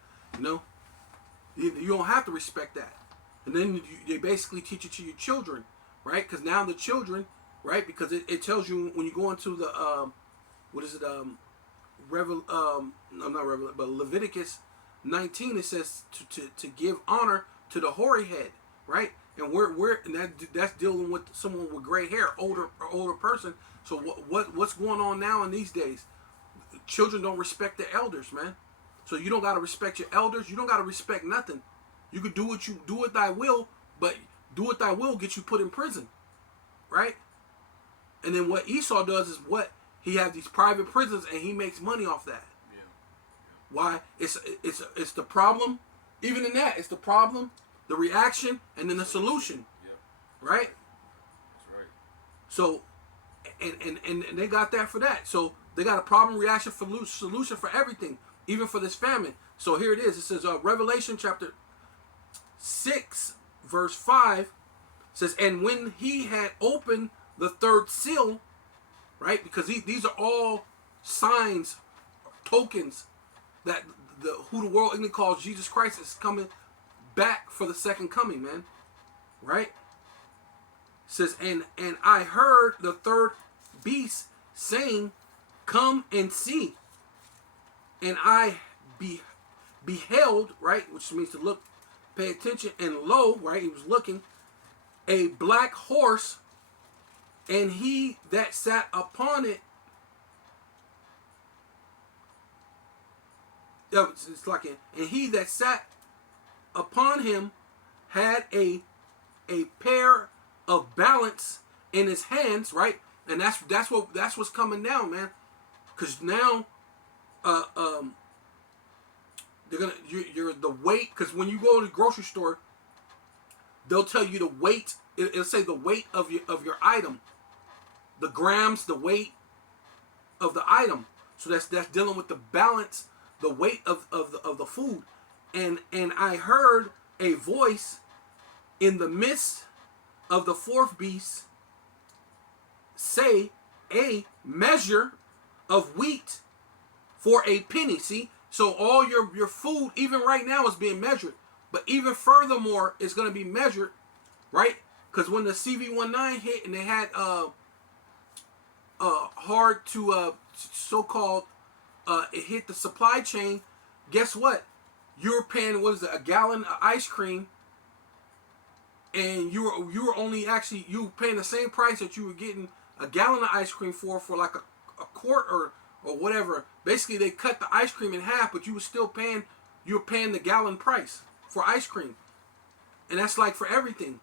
you don't have to respect that. And then they basically teach it to your children, right? Because now the children, right? Because it tells you when you go into the but Leviticus 19, it says to give honor to the hoary head, right? And that's dealing with someone with gray hair, older person. So what's going on now in these days? Children don't respect the elders, man. So you don't gotta respect your elders. You don't gotta respect nothing. You could do what thy will, but do what thy will get you put in prison, right? And then what Esau does is he has these private prisons and he makes money off that. Yeah. Why? It's the problem. Even in that, it's the problem, the reaction, and then the solution. Yep. Right? That's right. So, and they got that for that. So they got a problem, reaction, solution for everything, even for this famine. So here it is. It says Revelation chapter 6, verse 5 says, and when he had opened the third seal, right? Because these are all signs, tokens that who the world ignorantly calls Jesus Christ is coming back for the second coming, man. Right? It says, and I heard the third beast saying, come and see. And I beheld, right, which means to look, pay attention, and lo, right, he was looking, a black horse, and he that sat upon it, and he that sat upon him had a pair of balance in his hands, right? And that's what's coming down, man. Because now, they're gonna you're the weight. Because when you go to the grocery store, they'll tell you the weight. It'll say the weight of your item, the grams, the weight of the item. So that's dealing with the balance, the weight of the food. And I heard a voice in the midst of the fourth beast say, a measure of wheat for a penny. See, so all your food, even right now, is being measured, but even furthermore, it's going to be measured, right? Because when the CV19 hit and they had hard to so-called it hit the supply chain, guess what? You're paying, what is it, a gallon of ice cream, and you were only actually, you were paying the same price that you were getting a gallon of ice cream for like a quart or whatever. Basically, they cut the ice cream in half, but you were paying the gallon price for ice cream, and that's like for everything.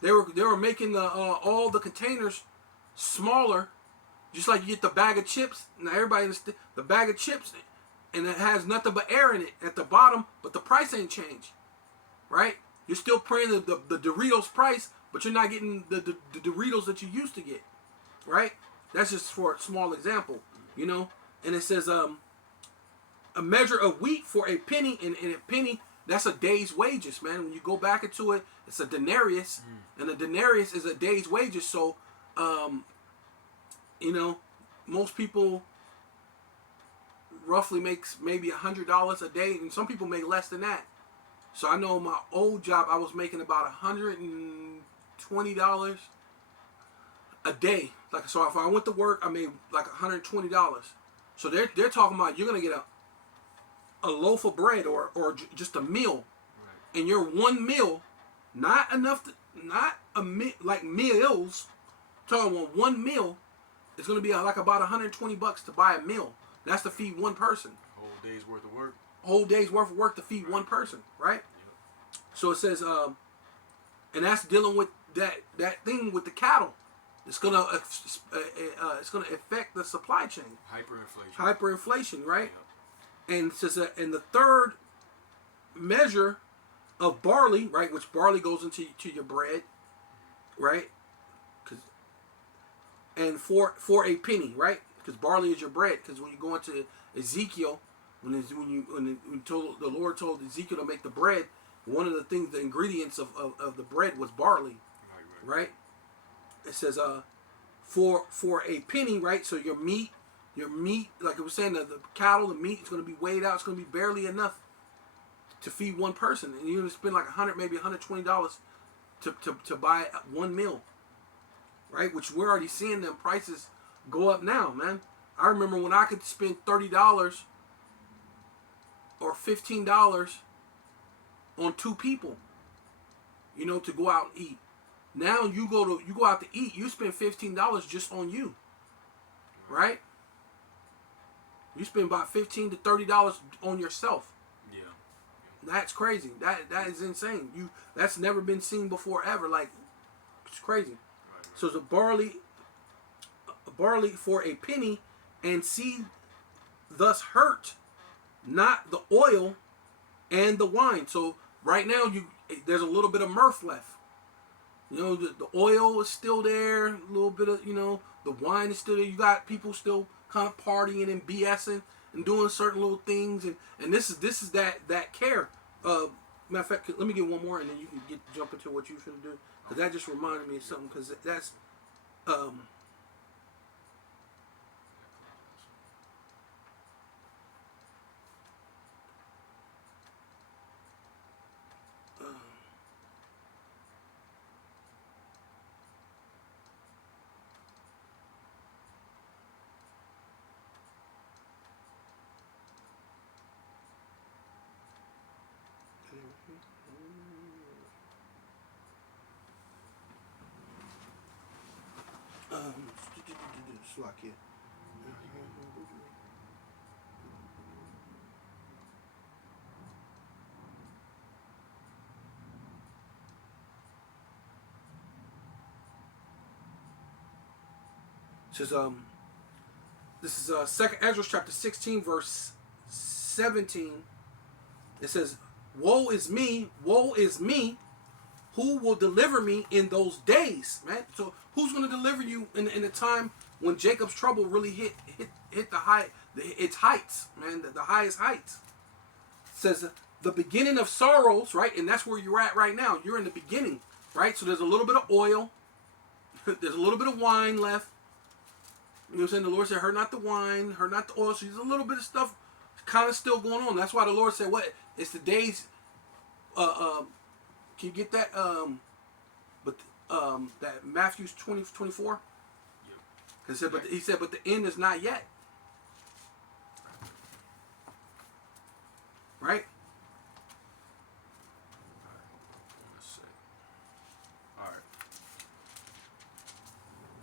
They were making the all the containers smaller, just like you get the bag of chips. Now everybody understands the bag of chips, and it has nothing but air in it at the bottom, but the price ain't changed, right? You're still paying the Doritos price, but you're not getting the Doritos that you used to get, right? That's just for a small example, you know. And it says a measure of wheat for a penny, and a penny, that's a day's wages, man. When you go back into it, it's a denarius, and a denarius is a day's wages. So, you know, most people roughly makes maybe $100 a day, and some people make less than that. So I know my old job, I was making about $120 a day. Like, so if I went to work, I made like $120. So they're talking about you're gonna get a loaf of bread or just a meal, right. And your one meal, not enough, like meals. Talking about one meal, it's gonna be like about $120 to buy a meal. That's to feed one person. Whole day's worth of work. Whole day's worth of work to feed one person, right? Yep. So it says, and that's dealing with that thing with the cattle. It's gonna affect the supply chain. Hyperinflation, right? Yep. And it says in the third measure of barley, right, which barley goes into your bread, right? And for a penny, right? Because barley is your bread. Because when you go into Ezekiel, when the Lord told Ezekiel to make the bread, one of the things, the ingredients of the bread was barley, right? It says for a penny, right? So your meat, like I was saying, the cattle, the meat is going to be weighed out. It's going to be barely enough to feed one person, and you're going to spend like maybe $120 to buy one meal, right? Which we're already seeing them prices go up now, man. I remember when I could spend $30 or $15 on two people, you know, to go out and eat. Now you go out to eat, you spend $15 just on you, right? You spend about $15 to $30 on yourself. Yeah. That's crazy. That is insane. That's never been seen before ever. Like, it's crazy. Right. So the barley for a penny, and seed thus hurt not the oil and the wine. So right now there's a little bit of mirth left. You know, the oil is still there, a little bit of, you know, the wine is still there. You got people still kind of partying and BSing and doing certain little things, and this is that care. Matter of fact, let me get one more, and then you can jump into what you should do, because that just reminded me of something. Because that's slack here. It says this is 2nd Ezra chapter 16 verse 17. It says, woe is me, who will deliver me in those days, man? So who's going to deliver you in a time when Jacob's trouble really hit its heights, man, the highest heights? It says the beginning of sorrows, right? And that's where you're at right now. You're in the beginning, right? So there's a little bit of oil. There's a little bit of wine left. You know what I'm saying? The Lord said, hurt not the wine, hurt not the oil. So there's a little bit of stuff kind of still going on. That's why the Lord said, what? It's the days, can you get that? That Matthew 20:24? Yep. He said, but the end is not yet. Right? All right.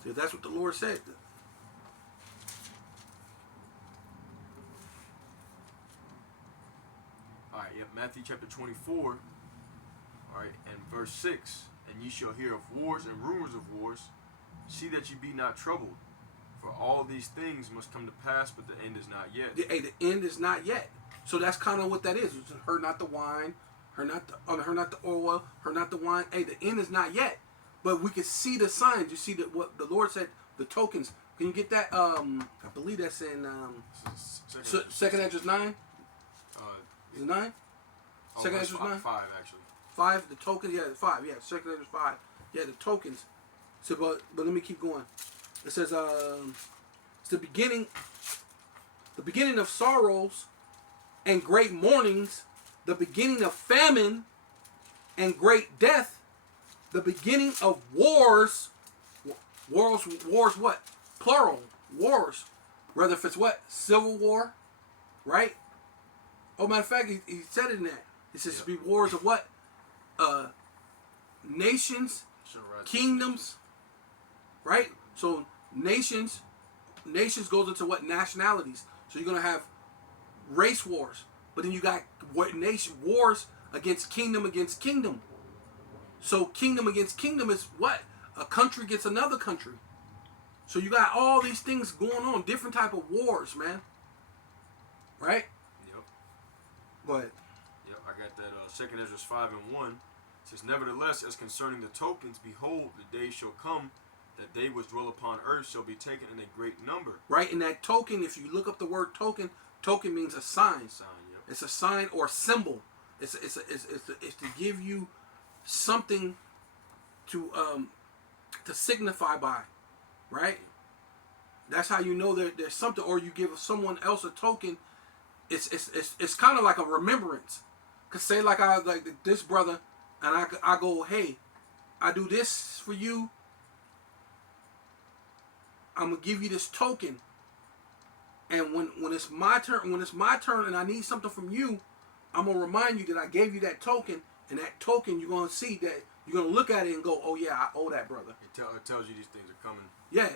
See, that's what the Lord said. All right. Yep. Matthew chapter 24. All right, and verse 6. And ye shall hear of wars and rumors of wars. See that ye be not troubled. For all these things must come to pass, but the end is not yet. The end is not yet. So that's kind of what that is. Hurt not the wine, hurt not the oil, hurt not the wine. Hey, the end is not yet. But we can see the signs. You see that what the Lord said, the tokens. Can you get that? I believe that's in Second Ezra 9. Is it 9? Second Ezra 9? 5 actually. 5. The tokens. Yeah, 5. Yeah, Second Ezra 5. Yeah, the tokens. So, but let me keep going. It says, it's the beginning of sorrows and great mournings, the beginning of famine and great death, the beginning of wars. Wars what? Plural. Wars. Whether if it's what? Civil war, right? Oh, matter of fact, he said it in there. He says to be wars of what? Nations, kingdoms, right? So nations goes into what? Nationalities. So you're gonna have race wars, but then you got wars against kingdom. So kingdom against kingdom is what? A country against another country. So you got all these things going on, different type of wars, man. Right? Yep. Go ahead. Yep, I got that 2 Ezra 5 and 1. It says, nevertheless, as concerning the tokens, behold, the day shall come that they which dwell upon earth shall be taken in a great number. Right, and that token, if you look up the word token means a sign. Yep. It's a sign or a symbol. It's to give you something to signify by, right? That's how you know that there's something, or you give someone else a token. It's kind of like a remembrance. Cause say like this brother, and I go, hey, I do this for you. I'm gonna give you this token, and when it's my turn, and I need something from you, I'm gonna remind you that I gave you that token, and that token you're gonna see that you're gonna look at it and go, oh yeah, I owe that brother. It tells you these things are coming. Yeah,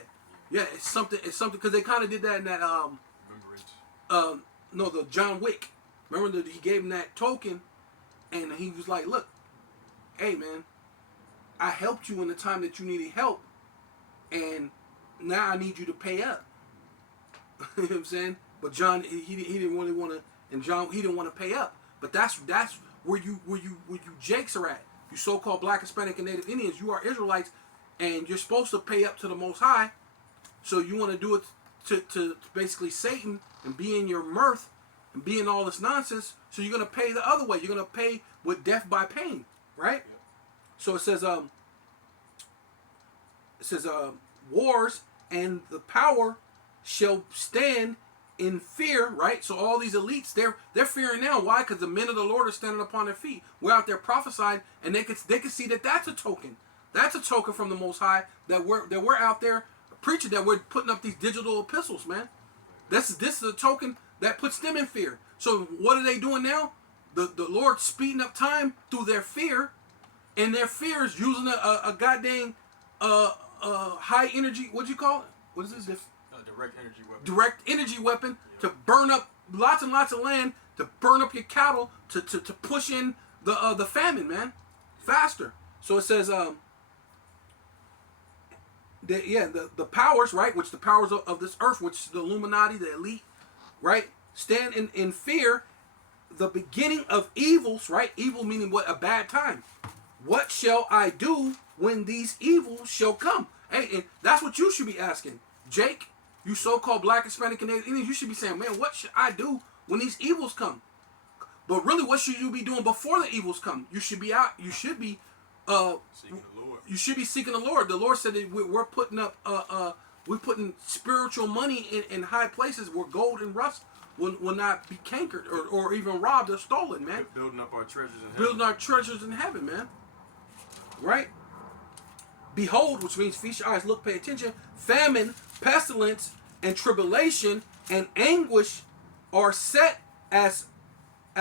it's something because they kind of did that in that Remembrance. No, the John Wick. Remember that he gave him that token, and he was like, look, hey man, I helped you in the time that you needed help, and now I need you to pay up. You know what I'm saying? But John, he didn't really want to, and John, he didn't want to pay up. But that's where you Jakes are at. You so-called Black, Hispanic, and Native Indians. You are Israelites, and you're supposed to pay up to the Most High. So you want to do it to basically Satan and be in your mirth and be in all this nonsense. So you're gonna pay the other way. You're gonna pay with death by pain, right? Yep. So it says wars and the power shall stand in fear, right? So all these elites, they're fearing now. Why? Because the men of the Lord are standing upon their feet. We're out there prophesying, and they could see that that's a token. That's a token from the Most High that we're out there preaching, that we're putting up these digital epistles, man. This is a token that puts them in fear. So what are they doing now? The Lord speeding up time through their fear, and their fear is using a goddamn high energy. What'd you call it? What is this? Direct energy weapon. Direct energy weapon to burn up lots and lots of land, to burn up your cattle, to push in the famine, man, faster. So it says the powers, right, which the powers of this earth, which is the Illuminati, the elite, right, stand in fear, the beginning of evils, right? Evil meaning what? A bad time. what shall I do when these evils shall come? Hey, and that's what you should be asking. Jake, you so-called black, Hispanic, Canadian, you should be saying, man, what should I do when these evils come? But really, what should you be doing before the evils come? You should be out. You should be, Seeking the Lord. you should be seeking the Lord. The Lord said that we're putting up, we're putting spiritual money in high places where gold and rust will not be cankered or even robbed or stolen, man. Building up our treasures in heaven. Building our treasures in heaven, man. Right? Behold, which means feast your eyes, look, pay attention. Famine, pestilence, and tribulation and anguish are set as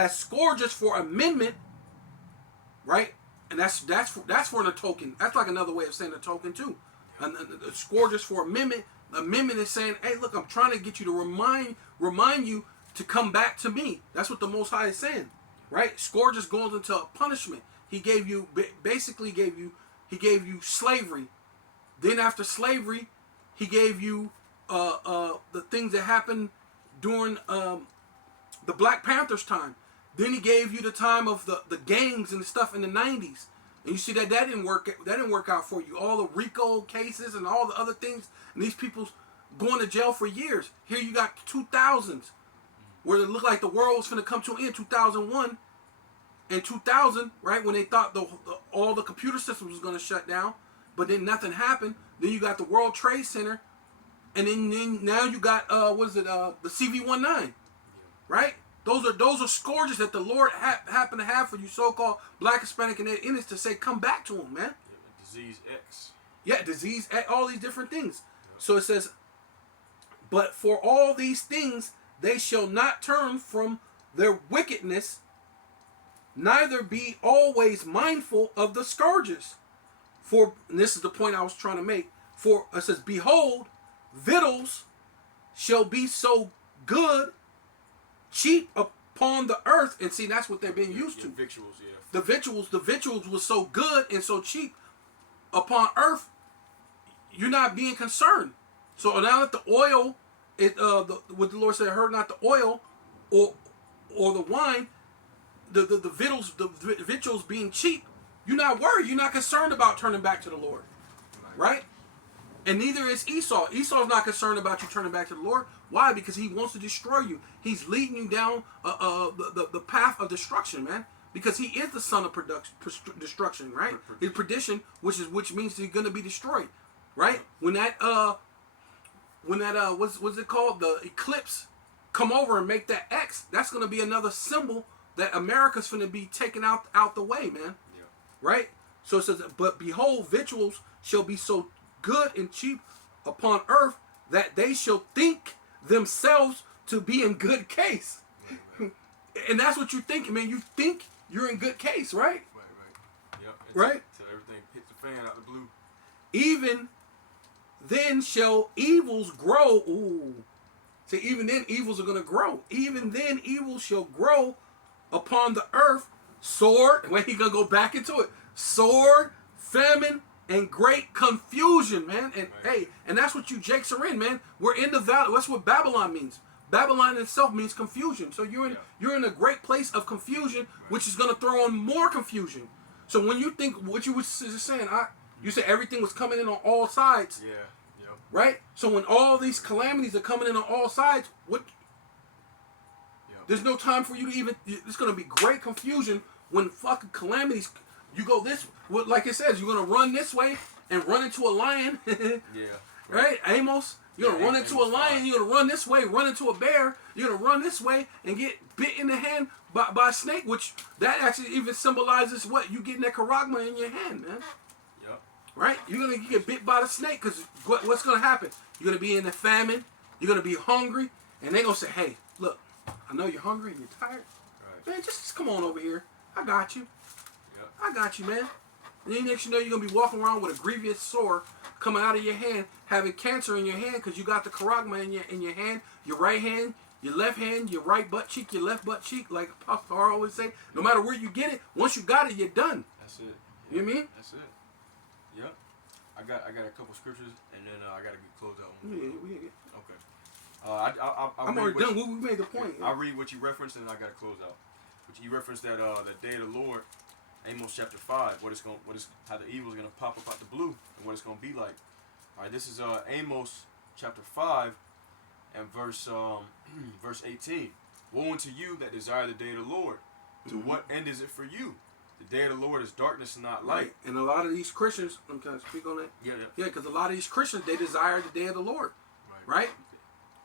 scourges for amendment, right? And that's for a token. That's like another way of saying a token too. And scourges for amendment. Amendment is saying, hey, look, I'm trying to get you to remind you to come back to me. That's what the Most High is saying, right? Scourges goes into a punishment. He gave you he gave you slavery. Then after slavery, he gave you the things that happened during the Black Panthers time. Then he gave you the time of the gangs and the stuff in the 90s. And you see that didn't work out for you. All the RICO cases and all the other things, and these people going to jail for years. Here you got 2000s, where it looked like the world was going to come to an end. 2001 and 2000, right, when they thought all the computer systems was going to shut down, but then nothing happened. Then you got the World Trade Center, and then now you got the CV-19, right? Those are scourges that the Lord happen to have for you, so-called black, Hispanic, and Indians, to say, come back to Him, man. Yeah, disease X. Yeah, disease, all these different things. So it says, but for all these things they shall not turn from their wickedness, neither be always mindful of the scourges. For, and this is the point I was trying to make, for it says, behold, victuals shall be so good, cheap upon the earth. And see, that's what they're being used to. Victuals, yeah. The victuals was so good and so cheap upon earth, you're not being concerned. So now that the oil, what the Lord said, heard not the oil or the wine, the victuals being cheap, you're not worried. You're not concerned about turning back to the Lord, right? And neither is Esau. Esau's not concerned about you turning back to the Lord. Why? Because he wants to destroy you. He's leading you down the path of destruction, man. Because he is the son of destruction, right? His perdition, which means he's going to be destroyed, right? When that what's it called? The eclipse come over and make that X. That's going to be another symbol that America's going to be taken out the way, man. Yeah. Right? So it says, but behold, victuals shall be so good and cheap upon earth that they shall think themselves to be in good case. And that's what you're thinking, man. You think you're in good case, right? Right. Yep. Right? Until everything hits the fan out the blue. Even then shall evils grow. Ooh. So even then evils are going to grow. Even then evils shall grow upon the earth. Sword. When he going to go back into it. Sword, famine, and great confusion, man. And hey, and that's what you Jakes are in, man. We're in the valley. That's what Babylon means. Babylon itself means confusion. So you're in a great place of confusion, which is going to throw on more confusion. So when you think what you were saying, you said everything was coming in on all sides. Yeah. Yep. Right? So when all these calamities are coming in on all sides, there's no time for you to even. It's going to be great confusion when fucking calamities. You go this, like it says, you're going to run this way and run into a lion. Yeah. Right? Amos. You're going to run into a lion. You're going to run this way, run into a bear. You're going to run this way and get bit in the hand by a snake, which that actually even symbolizes what? You getting that karagma in your hand, man. Yep. Right? You're going to get bit by the snake because what's going to happen? You're going to be in a famine. You're going to be hungry. And they're going to say, hey, look, I know you're hungry and you're tired. Right. Man, just come on over here. I got you. Yep. I got you, man. And then next you know, you're going to be walking around with a grievous sore coming out of your hand, having cancer in your hand because you got the karagma in your hand, your right hand, your left hand, your right butt cheek, your left butt cheek, like Apostle R always say. No matter where you get it, once you got it, you're done. That's it. Yep. You know what I mean? That's it. Yep. I got a couple scriptures, and then I got to get closed out. Okay. I'm already done. We made the point. I'll read what you referenced, and I got to close out. But you referenced that the day of the Lord Amos chapter 5, how the evil is gonna pop up out the blue and what it's gonna be like. All right, this is Amos chapter 5 and verse 18. Woe unto you that desire the day of the Lord. To what end is it for you? The day of the Lord is darkness and not light. Right. And a lot of these Christians, I'm trying to speak on that. Yeah. Yeah, because a lot of these Christians, they desire the day of the Lord. Right. Right?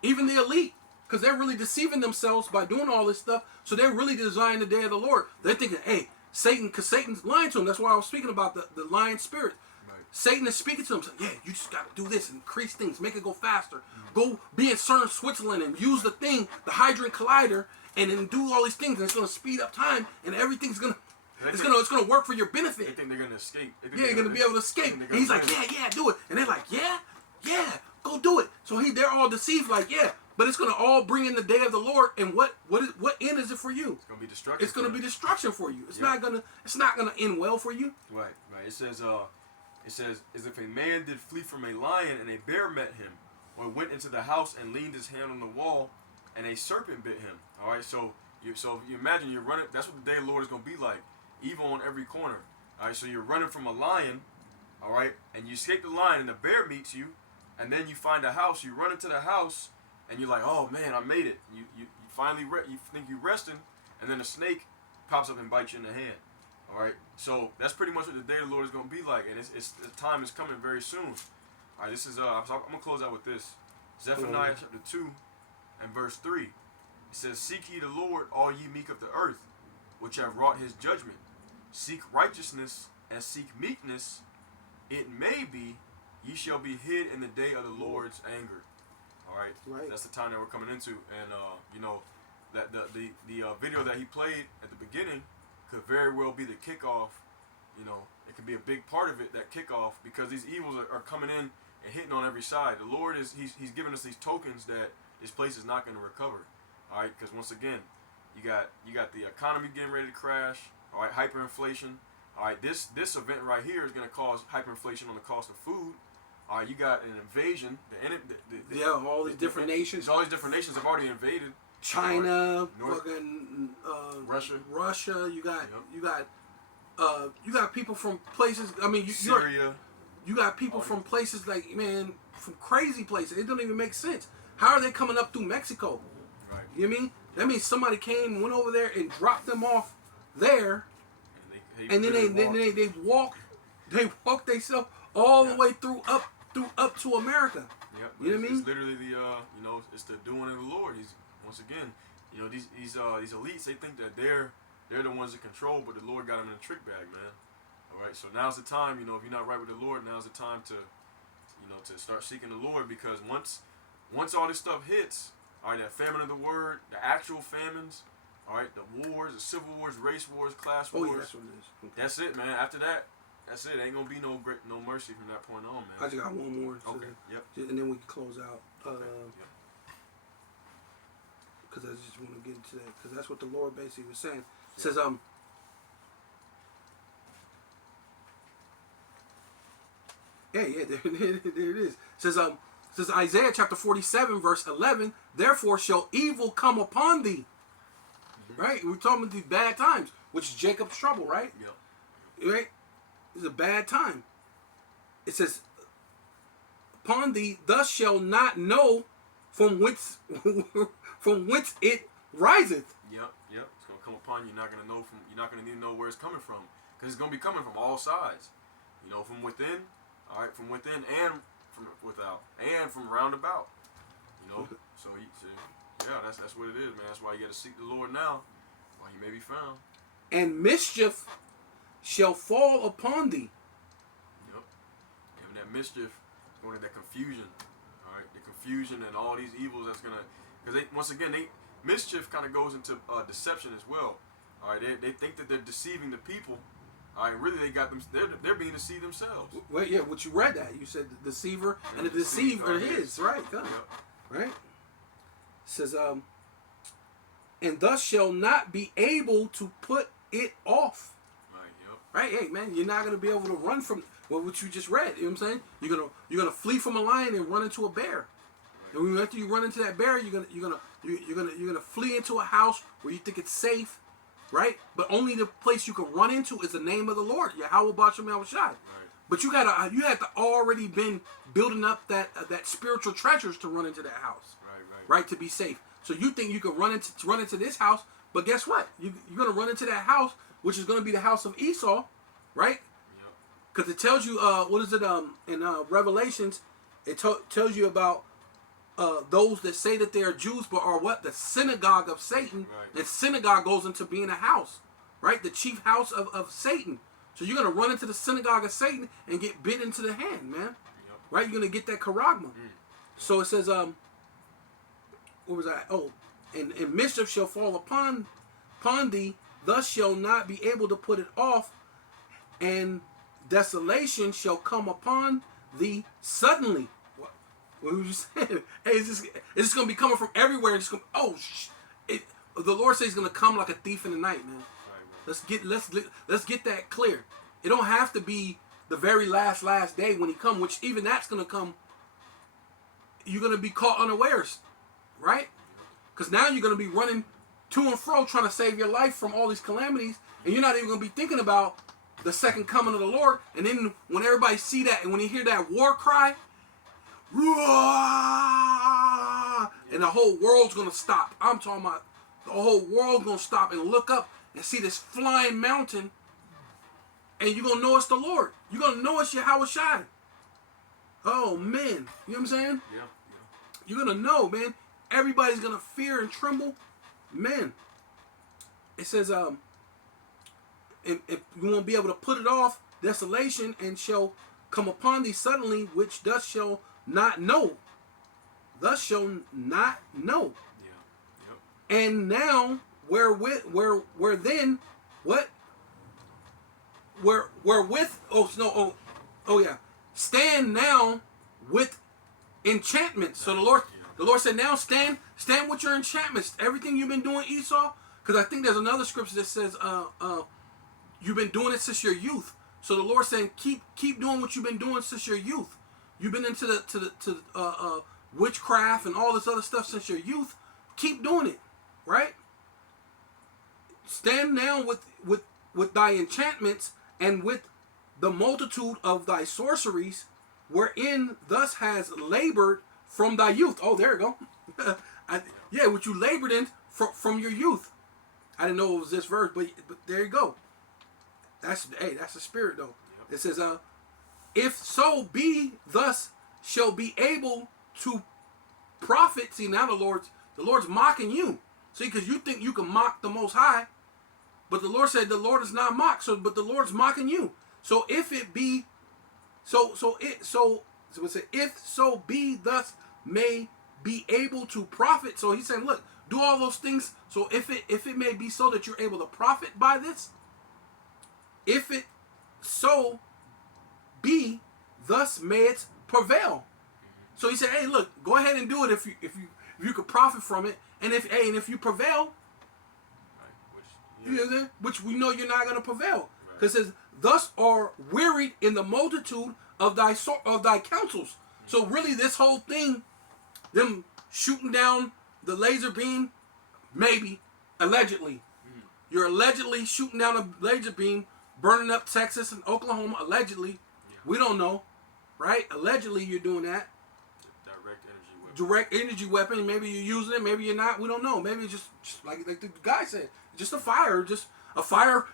Even the elite. Because they're really deceiving themselves by doing all this stuff. So they're really desiring the day of the Lord. They're thinking, hey, Satan, because Satan's lying to them. That's why I was speaking about the lying spirit. Right. Satan is speaking to them, saying, yeah, you just got to do this, increase things, make it go faster. Go be in CERN, Switzerland, and use the thing, the Hadron Collider, and then do all these things, and it's going to speed up time, and everything's going to, it's going to work for your benefit. They think they're going to escape. Yeah, you're going to be able to escape. And he's like, yeah, do it. And they're like, yeah, go do it. So they're all deceived, like, yeah, but it's going to all bring in the day of the Lord, and what end is it for you? It's going to be destruction. It's going to be destruction for you. It's not gonna end well for you. Right. It says, as if a man did flee from a lion and a bear met him, or went into the house and leaned his hand on the wall, and a serpent bit him. All right, so you imagine you're running. That's what the day of the Lord is going to be like, evil on every corner. All right, so you're running from a lion, all right, and you escape the lion, and the bear meets you, and then you find a house. You run into the house, and you're like, oh man, I made it. You finally you think you're resting, and then a snake pops up and bites you in the hand. All right, so that's pretty much what the day of the Lord is going to be like, and the time is coming very soon. All right, this is I'm gonna close out with this. Zephaniah chapter 2 and verse 3. It says, "Seek ye the Lord, all ye meek of the earth, which have wrought his judgment. Seek righteousness and seek meekness. It may be ye shall be hid in the day of the Lord's anger." All right, that's the time that we're coming into, and that the video that he played at the beginning could very well be the kickoff. It could be a big part of it, that kickoff, because these evils are coming in and hitting on every side. The Lord he's giving us these tokens that this place is not going to recover. All right, because once again, you got the economy getting ready to crash. All right, hyperinflation. All right, this event right here is going to cause hyperinflation on the cost of food. All right, you got an invasion. All these different nations. All these different nations have already invaded. China, Russia. You got people from places. I mean, Syria. You got people from places like, man, from crazy places. It don't even make sense. How are they coming up through Mexico? Right. You know what I mean? That means somebody came, went over there, and dropped them off there, and then they walked themselves all the way through up to America. Yep. You know what I mean? It's literally it's the doing of the Lord. He's once again, these elites, they think that they're the ones in control, but the Lord got them in a trick bag, man. All right, so now's the time. If you're not right with the Lord, now's the time to start seeking the Lord, because once all this stuff hits, all right, that famine of the word, the actual famines, all right, the wars, the civil wars, race wars, class wars. Oh, yeah, that's what it is. Okay. That's it, man. After that, that's it. Ain't gonna be no mercy from that point on, man. I just got one more. Okay. Yep. And then we can close out. Yep. Because I just want to get into that, because that's what the Lord basically was saying. It says, there it is. It says Isaiah chapter 47 verse 11, "Therefore shall evil come upon thee." Mm-hmm. Right? We're talking about these bad times, which is Jacob's trouble, right? Yep. Right? It's a bad time. It says, "Upon thee thus shall not know from whence it riseth." Yep. It's gonna come upon you. You're not gonna need to know where it's coming from, because it's gonna be coming from all sides. From within, all right, from within and from without, and from round about. So that's what it is, man. That's why you got to seek the Lord now, while you may be found. "And mischief shall fall upon thee." Yep. And that mischief, going to that confusion, all right, the confusion and all these evils that's gonna, because mischief kind of goes into deception as well. All right, they think that they're deceiving the people. All right, really they got them. They're being deceived themselves. Well, yeah, what you read that you said the deceiver and the deceiver is right. Yep. Right. It says "and thus shall not be able to put it off." Right. Yep. Right. Hey, man, you're not gonna be able to run from what you just read. You know what I'm saying? You're gonna flee from a lion and run into a bear. Right. And after you run into that bear, you're gonna flee into a house where you think it's safe. right? But only the place you can run into is the name of the Lord, Yahweh Bashem Yahushai. Right. But you have to already been building up that spiritual treasures to run into that house, right? To be safe. So you think you can run into this house, but guess what? You're gonna run into that house, which is gonna be the house of Esau, right? Because it tells you what is it in Revelations? It tells you about those that say that they are Jews but are what? The synagogue of Satan. Right. And synagogue goes into being a house, right? The chief house of Satan. So you're going to run into the synagogue of Satan and get bit into the hand, man. Right? You're going to get that charagma. So it says, what was that? Oh, and mischief shall fall upon thee, thus shall not be able to put it off, and desolation shall come upon thee suddenly. What was you saying? Hey, it's just going to be coming from everywhere. It's gonna, the Lord says he's going to come like a thief in the night, man. Let's get that clear. It don't have to be the very last day when he come, which even that's going to come. You're going to be caught unawares, right? Because now you're going to be running to and fro trying to save your life from all these calamities, and you're not even going to be thinking about the second coming of the Lord. And then when everybody see that and when you hear that war cry, and the whole world's going to stop. I'm talking about the whole world's going to stop and look up and see this flying mountain, and you're going to know it's the Lord. You're going to know it's Yahweh Shai. Oh, man. You know what I'm saying? Yeah. You're going to know, man. Everybody's going to fear and tremble. Man. It says, if you won't be able to put it off, desolation and shall come upon thee suddenly, which thus shall not know. Thus shall not know. Yeah. And now, wherewith, stand now with enchantment. So the Lord said, now stand with your enchantments. Everything you've been doing, Esau, because I think there's another scripture that says, you've been doing it since your youth. So the Lord saying, keep doing what you've been doing since your youth. You've been into the witchcraft and all this other stuff since your youth. Keep doing it, right? Stand now with thy enchantments and with the multitude of thy sorceries, wherein thus has labored from thy youth. Oh, there you go. What you labored in from your youth. I didn't know it was this verse, but there you go. That's the spirit though. Yep. It says, if so be thus shall be able to profit. See, now the Lord's mocking you. See, because you think you can mock the Most High, but the Lord said the Lord is not mocked. So, but the Lord's mocking you. So if it be, if so be thus may be able to profit. So he's saying, look, do all those things. So if it may be so that you're able to profit by this, if it so be, thus may it prevail. So he said, hey, look, go ahead and do it if you could profit from it, and if you prevail, which we know you're not going to prevail, because it says, thus are wearied in the multitude of thy counsels. So really, this whole thing, them shooting down the laser beam, maybe allegedly, you're allegedly shooting down a laser beam, burning up Texas and Oklahoma, allegedly. We don't know, right? Allegedly, you're doing that. Direct energy weapon. Maybe you're using it, maybe you're not. We don't know. Maybe it's just like the guy said, just a fire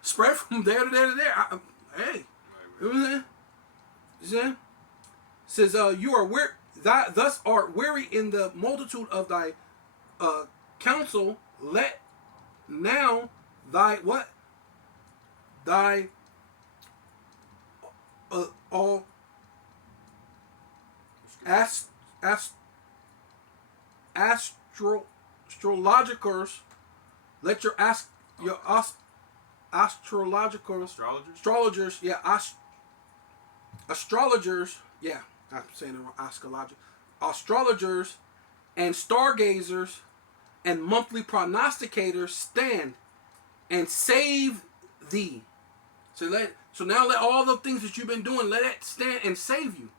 spread from there to there to there. Hey, you know what I'm saying? Says you are weary, thus art weary in the multitude of thy counsel. Let now thy what? Thy all astrologers, let your astrologers, I'm saying it wrong, astrologers and stargazers and monthly prognosticators stand and save thee. So now let all the things that you've been doing, let it stand and save you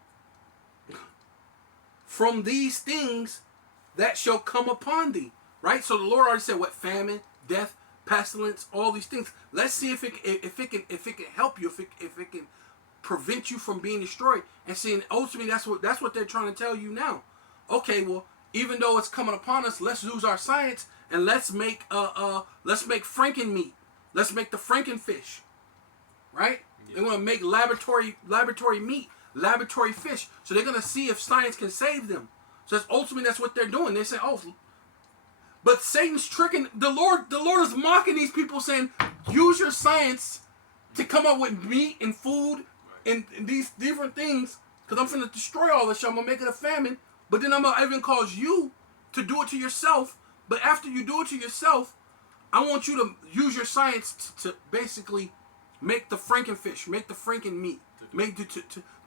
from these things that shall come upon thee. Right? So the Lord already said what? Famine, death, pestilence, all these things. Let's see if it can help you, if it can prevent you from being destroyed. And seeing ultimately that's what they're trying to tell you now. Okay, well, even though it's coming upon us, let's use our science and let's make franken meat. Let's make the frankenfish. Right? Yeah. They want to make laboratory meat, laboratory fish. So they're gonna see if science can save them. So that's what they're doing. They say, oh, but Satan's tricking the Lord. The Lord is mocking these people, saying, use your science to come up with meat and food and these different things, because I'm going to destroy all this shit. I'm going to make it a famine, but then I'm going to even cause you to do it to yourself. But after you do it to yourself, I want you to use your science to basically make the frankenfish, make the franken meat,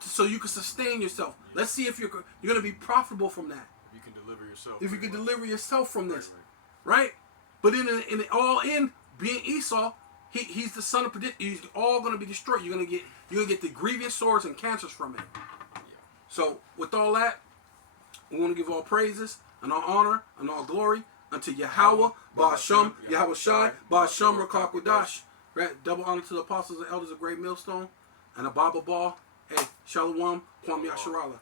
so you can sustain yourself. Yeah. Let's see if you're going to be profitable from that. If you can deliver yourself. If you can deliver yourself from this, right? But in being Esau, he's the son of perdition. He's all going to be destroyed. You're going to get the grievous sores and cancers from it. Yeah. So with all that, we want to give all praises and all honor and all glory unto Yahweh, Ba'ashem, Yahweh Shai, Ba'ashem, Rakakwadash. Right? Double honor to the apostles and elders of Great Millstone and a Bible Ball. Hey, Shalom, Kwam Yasharallah.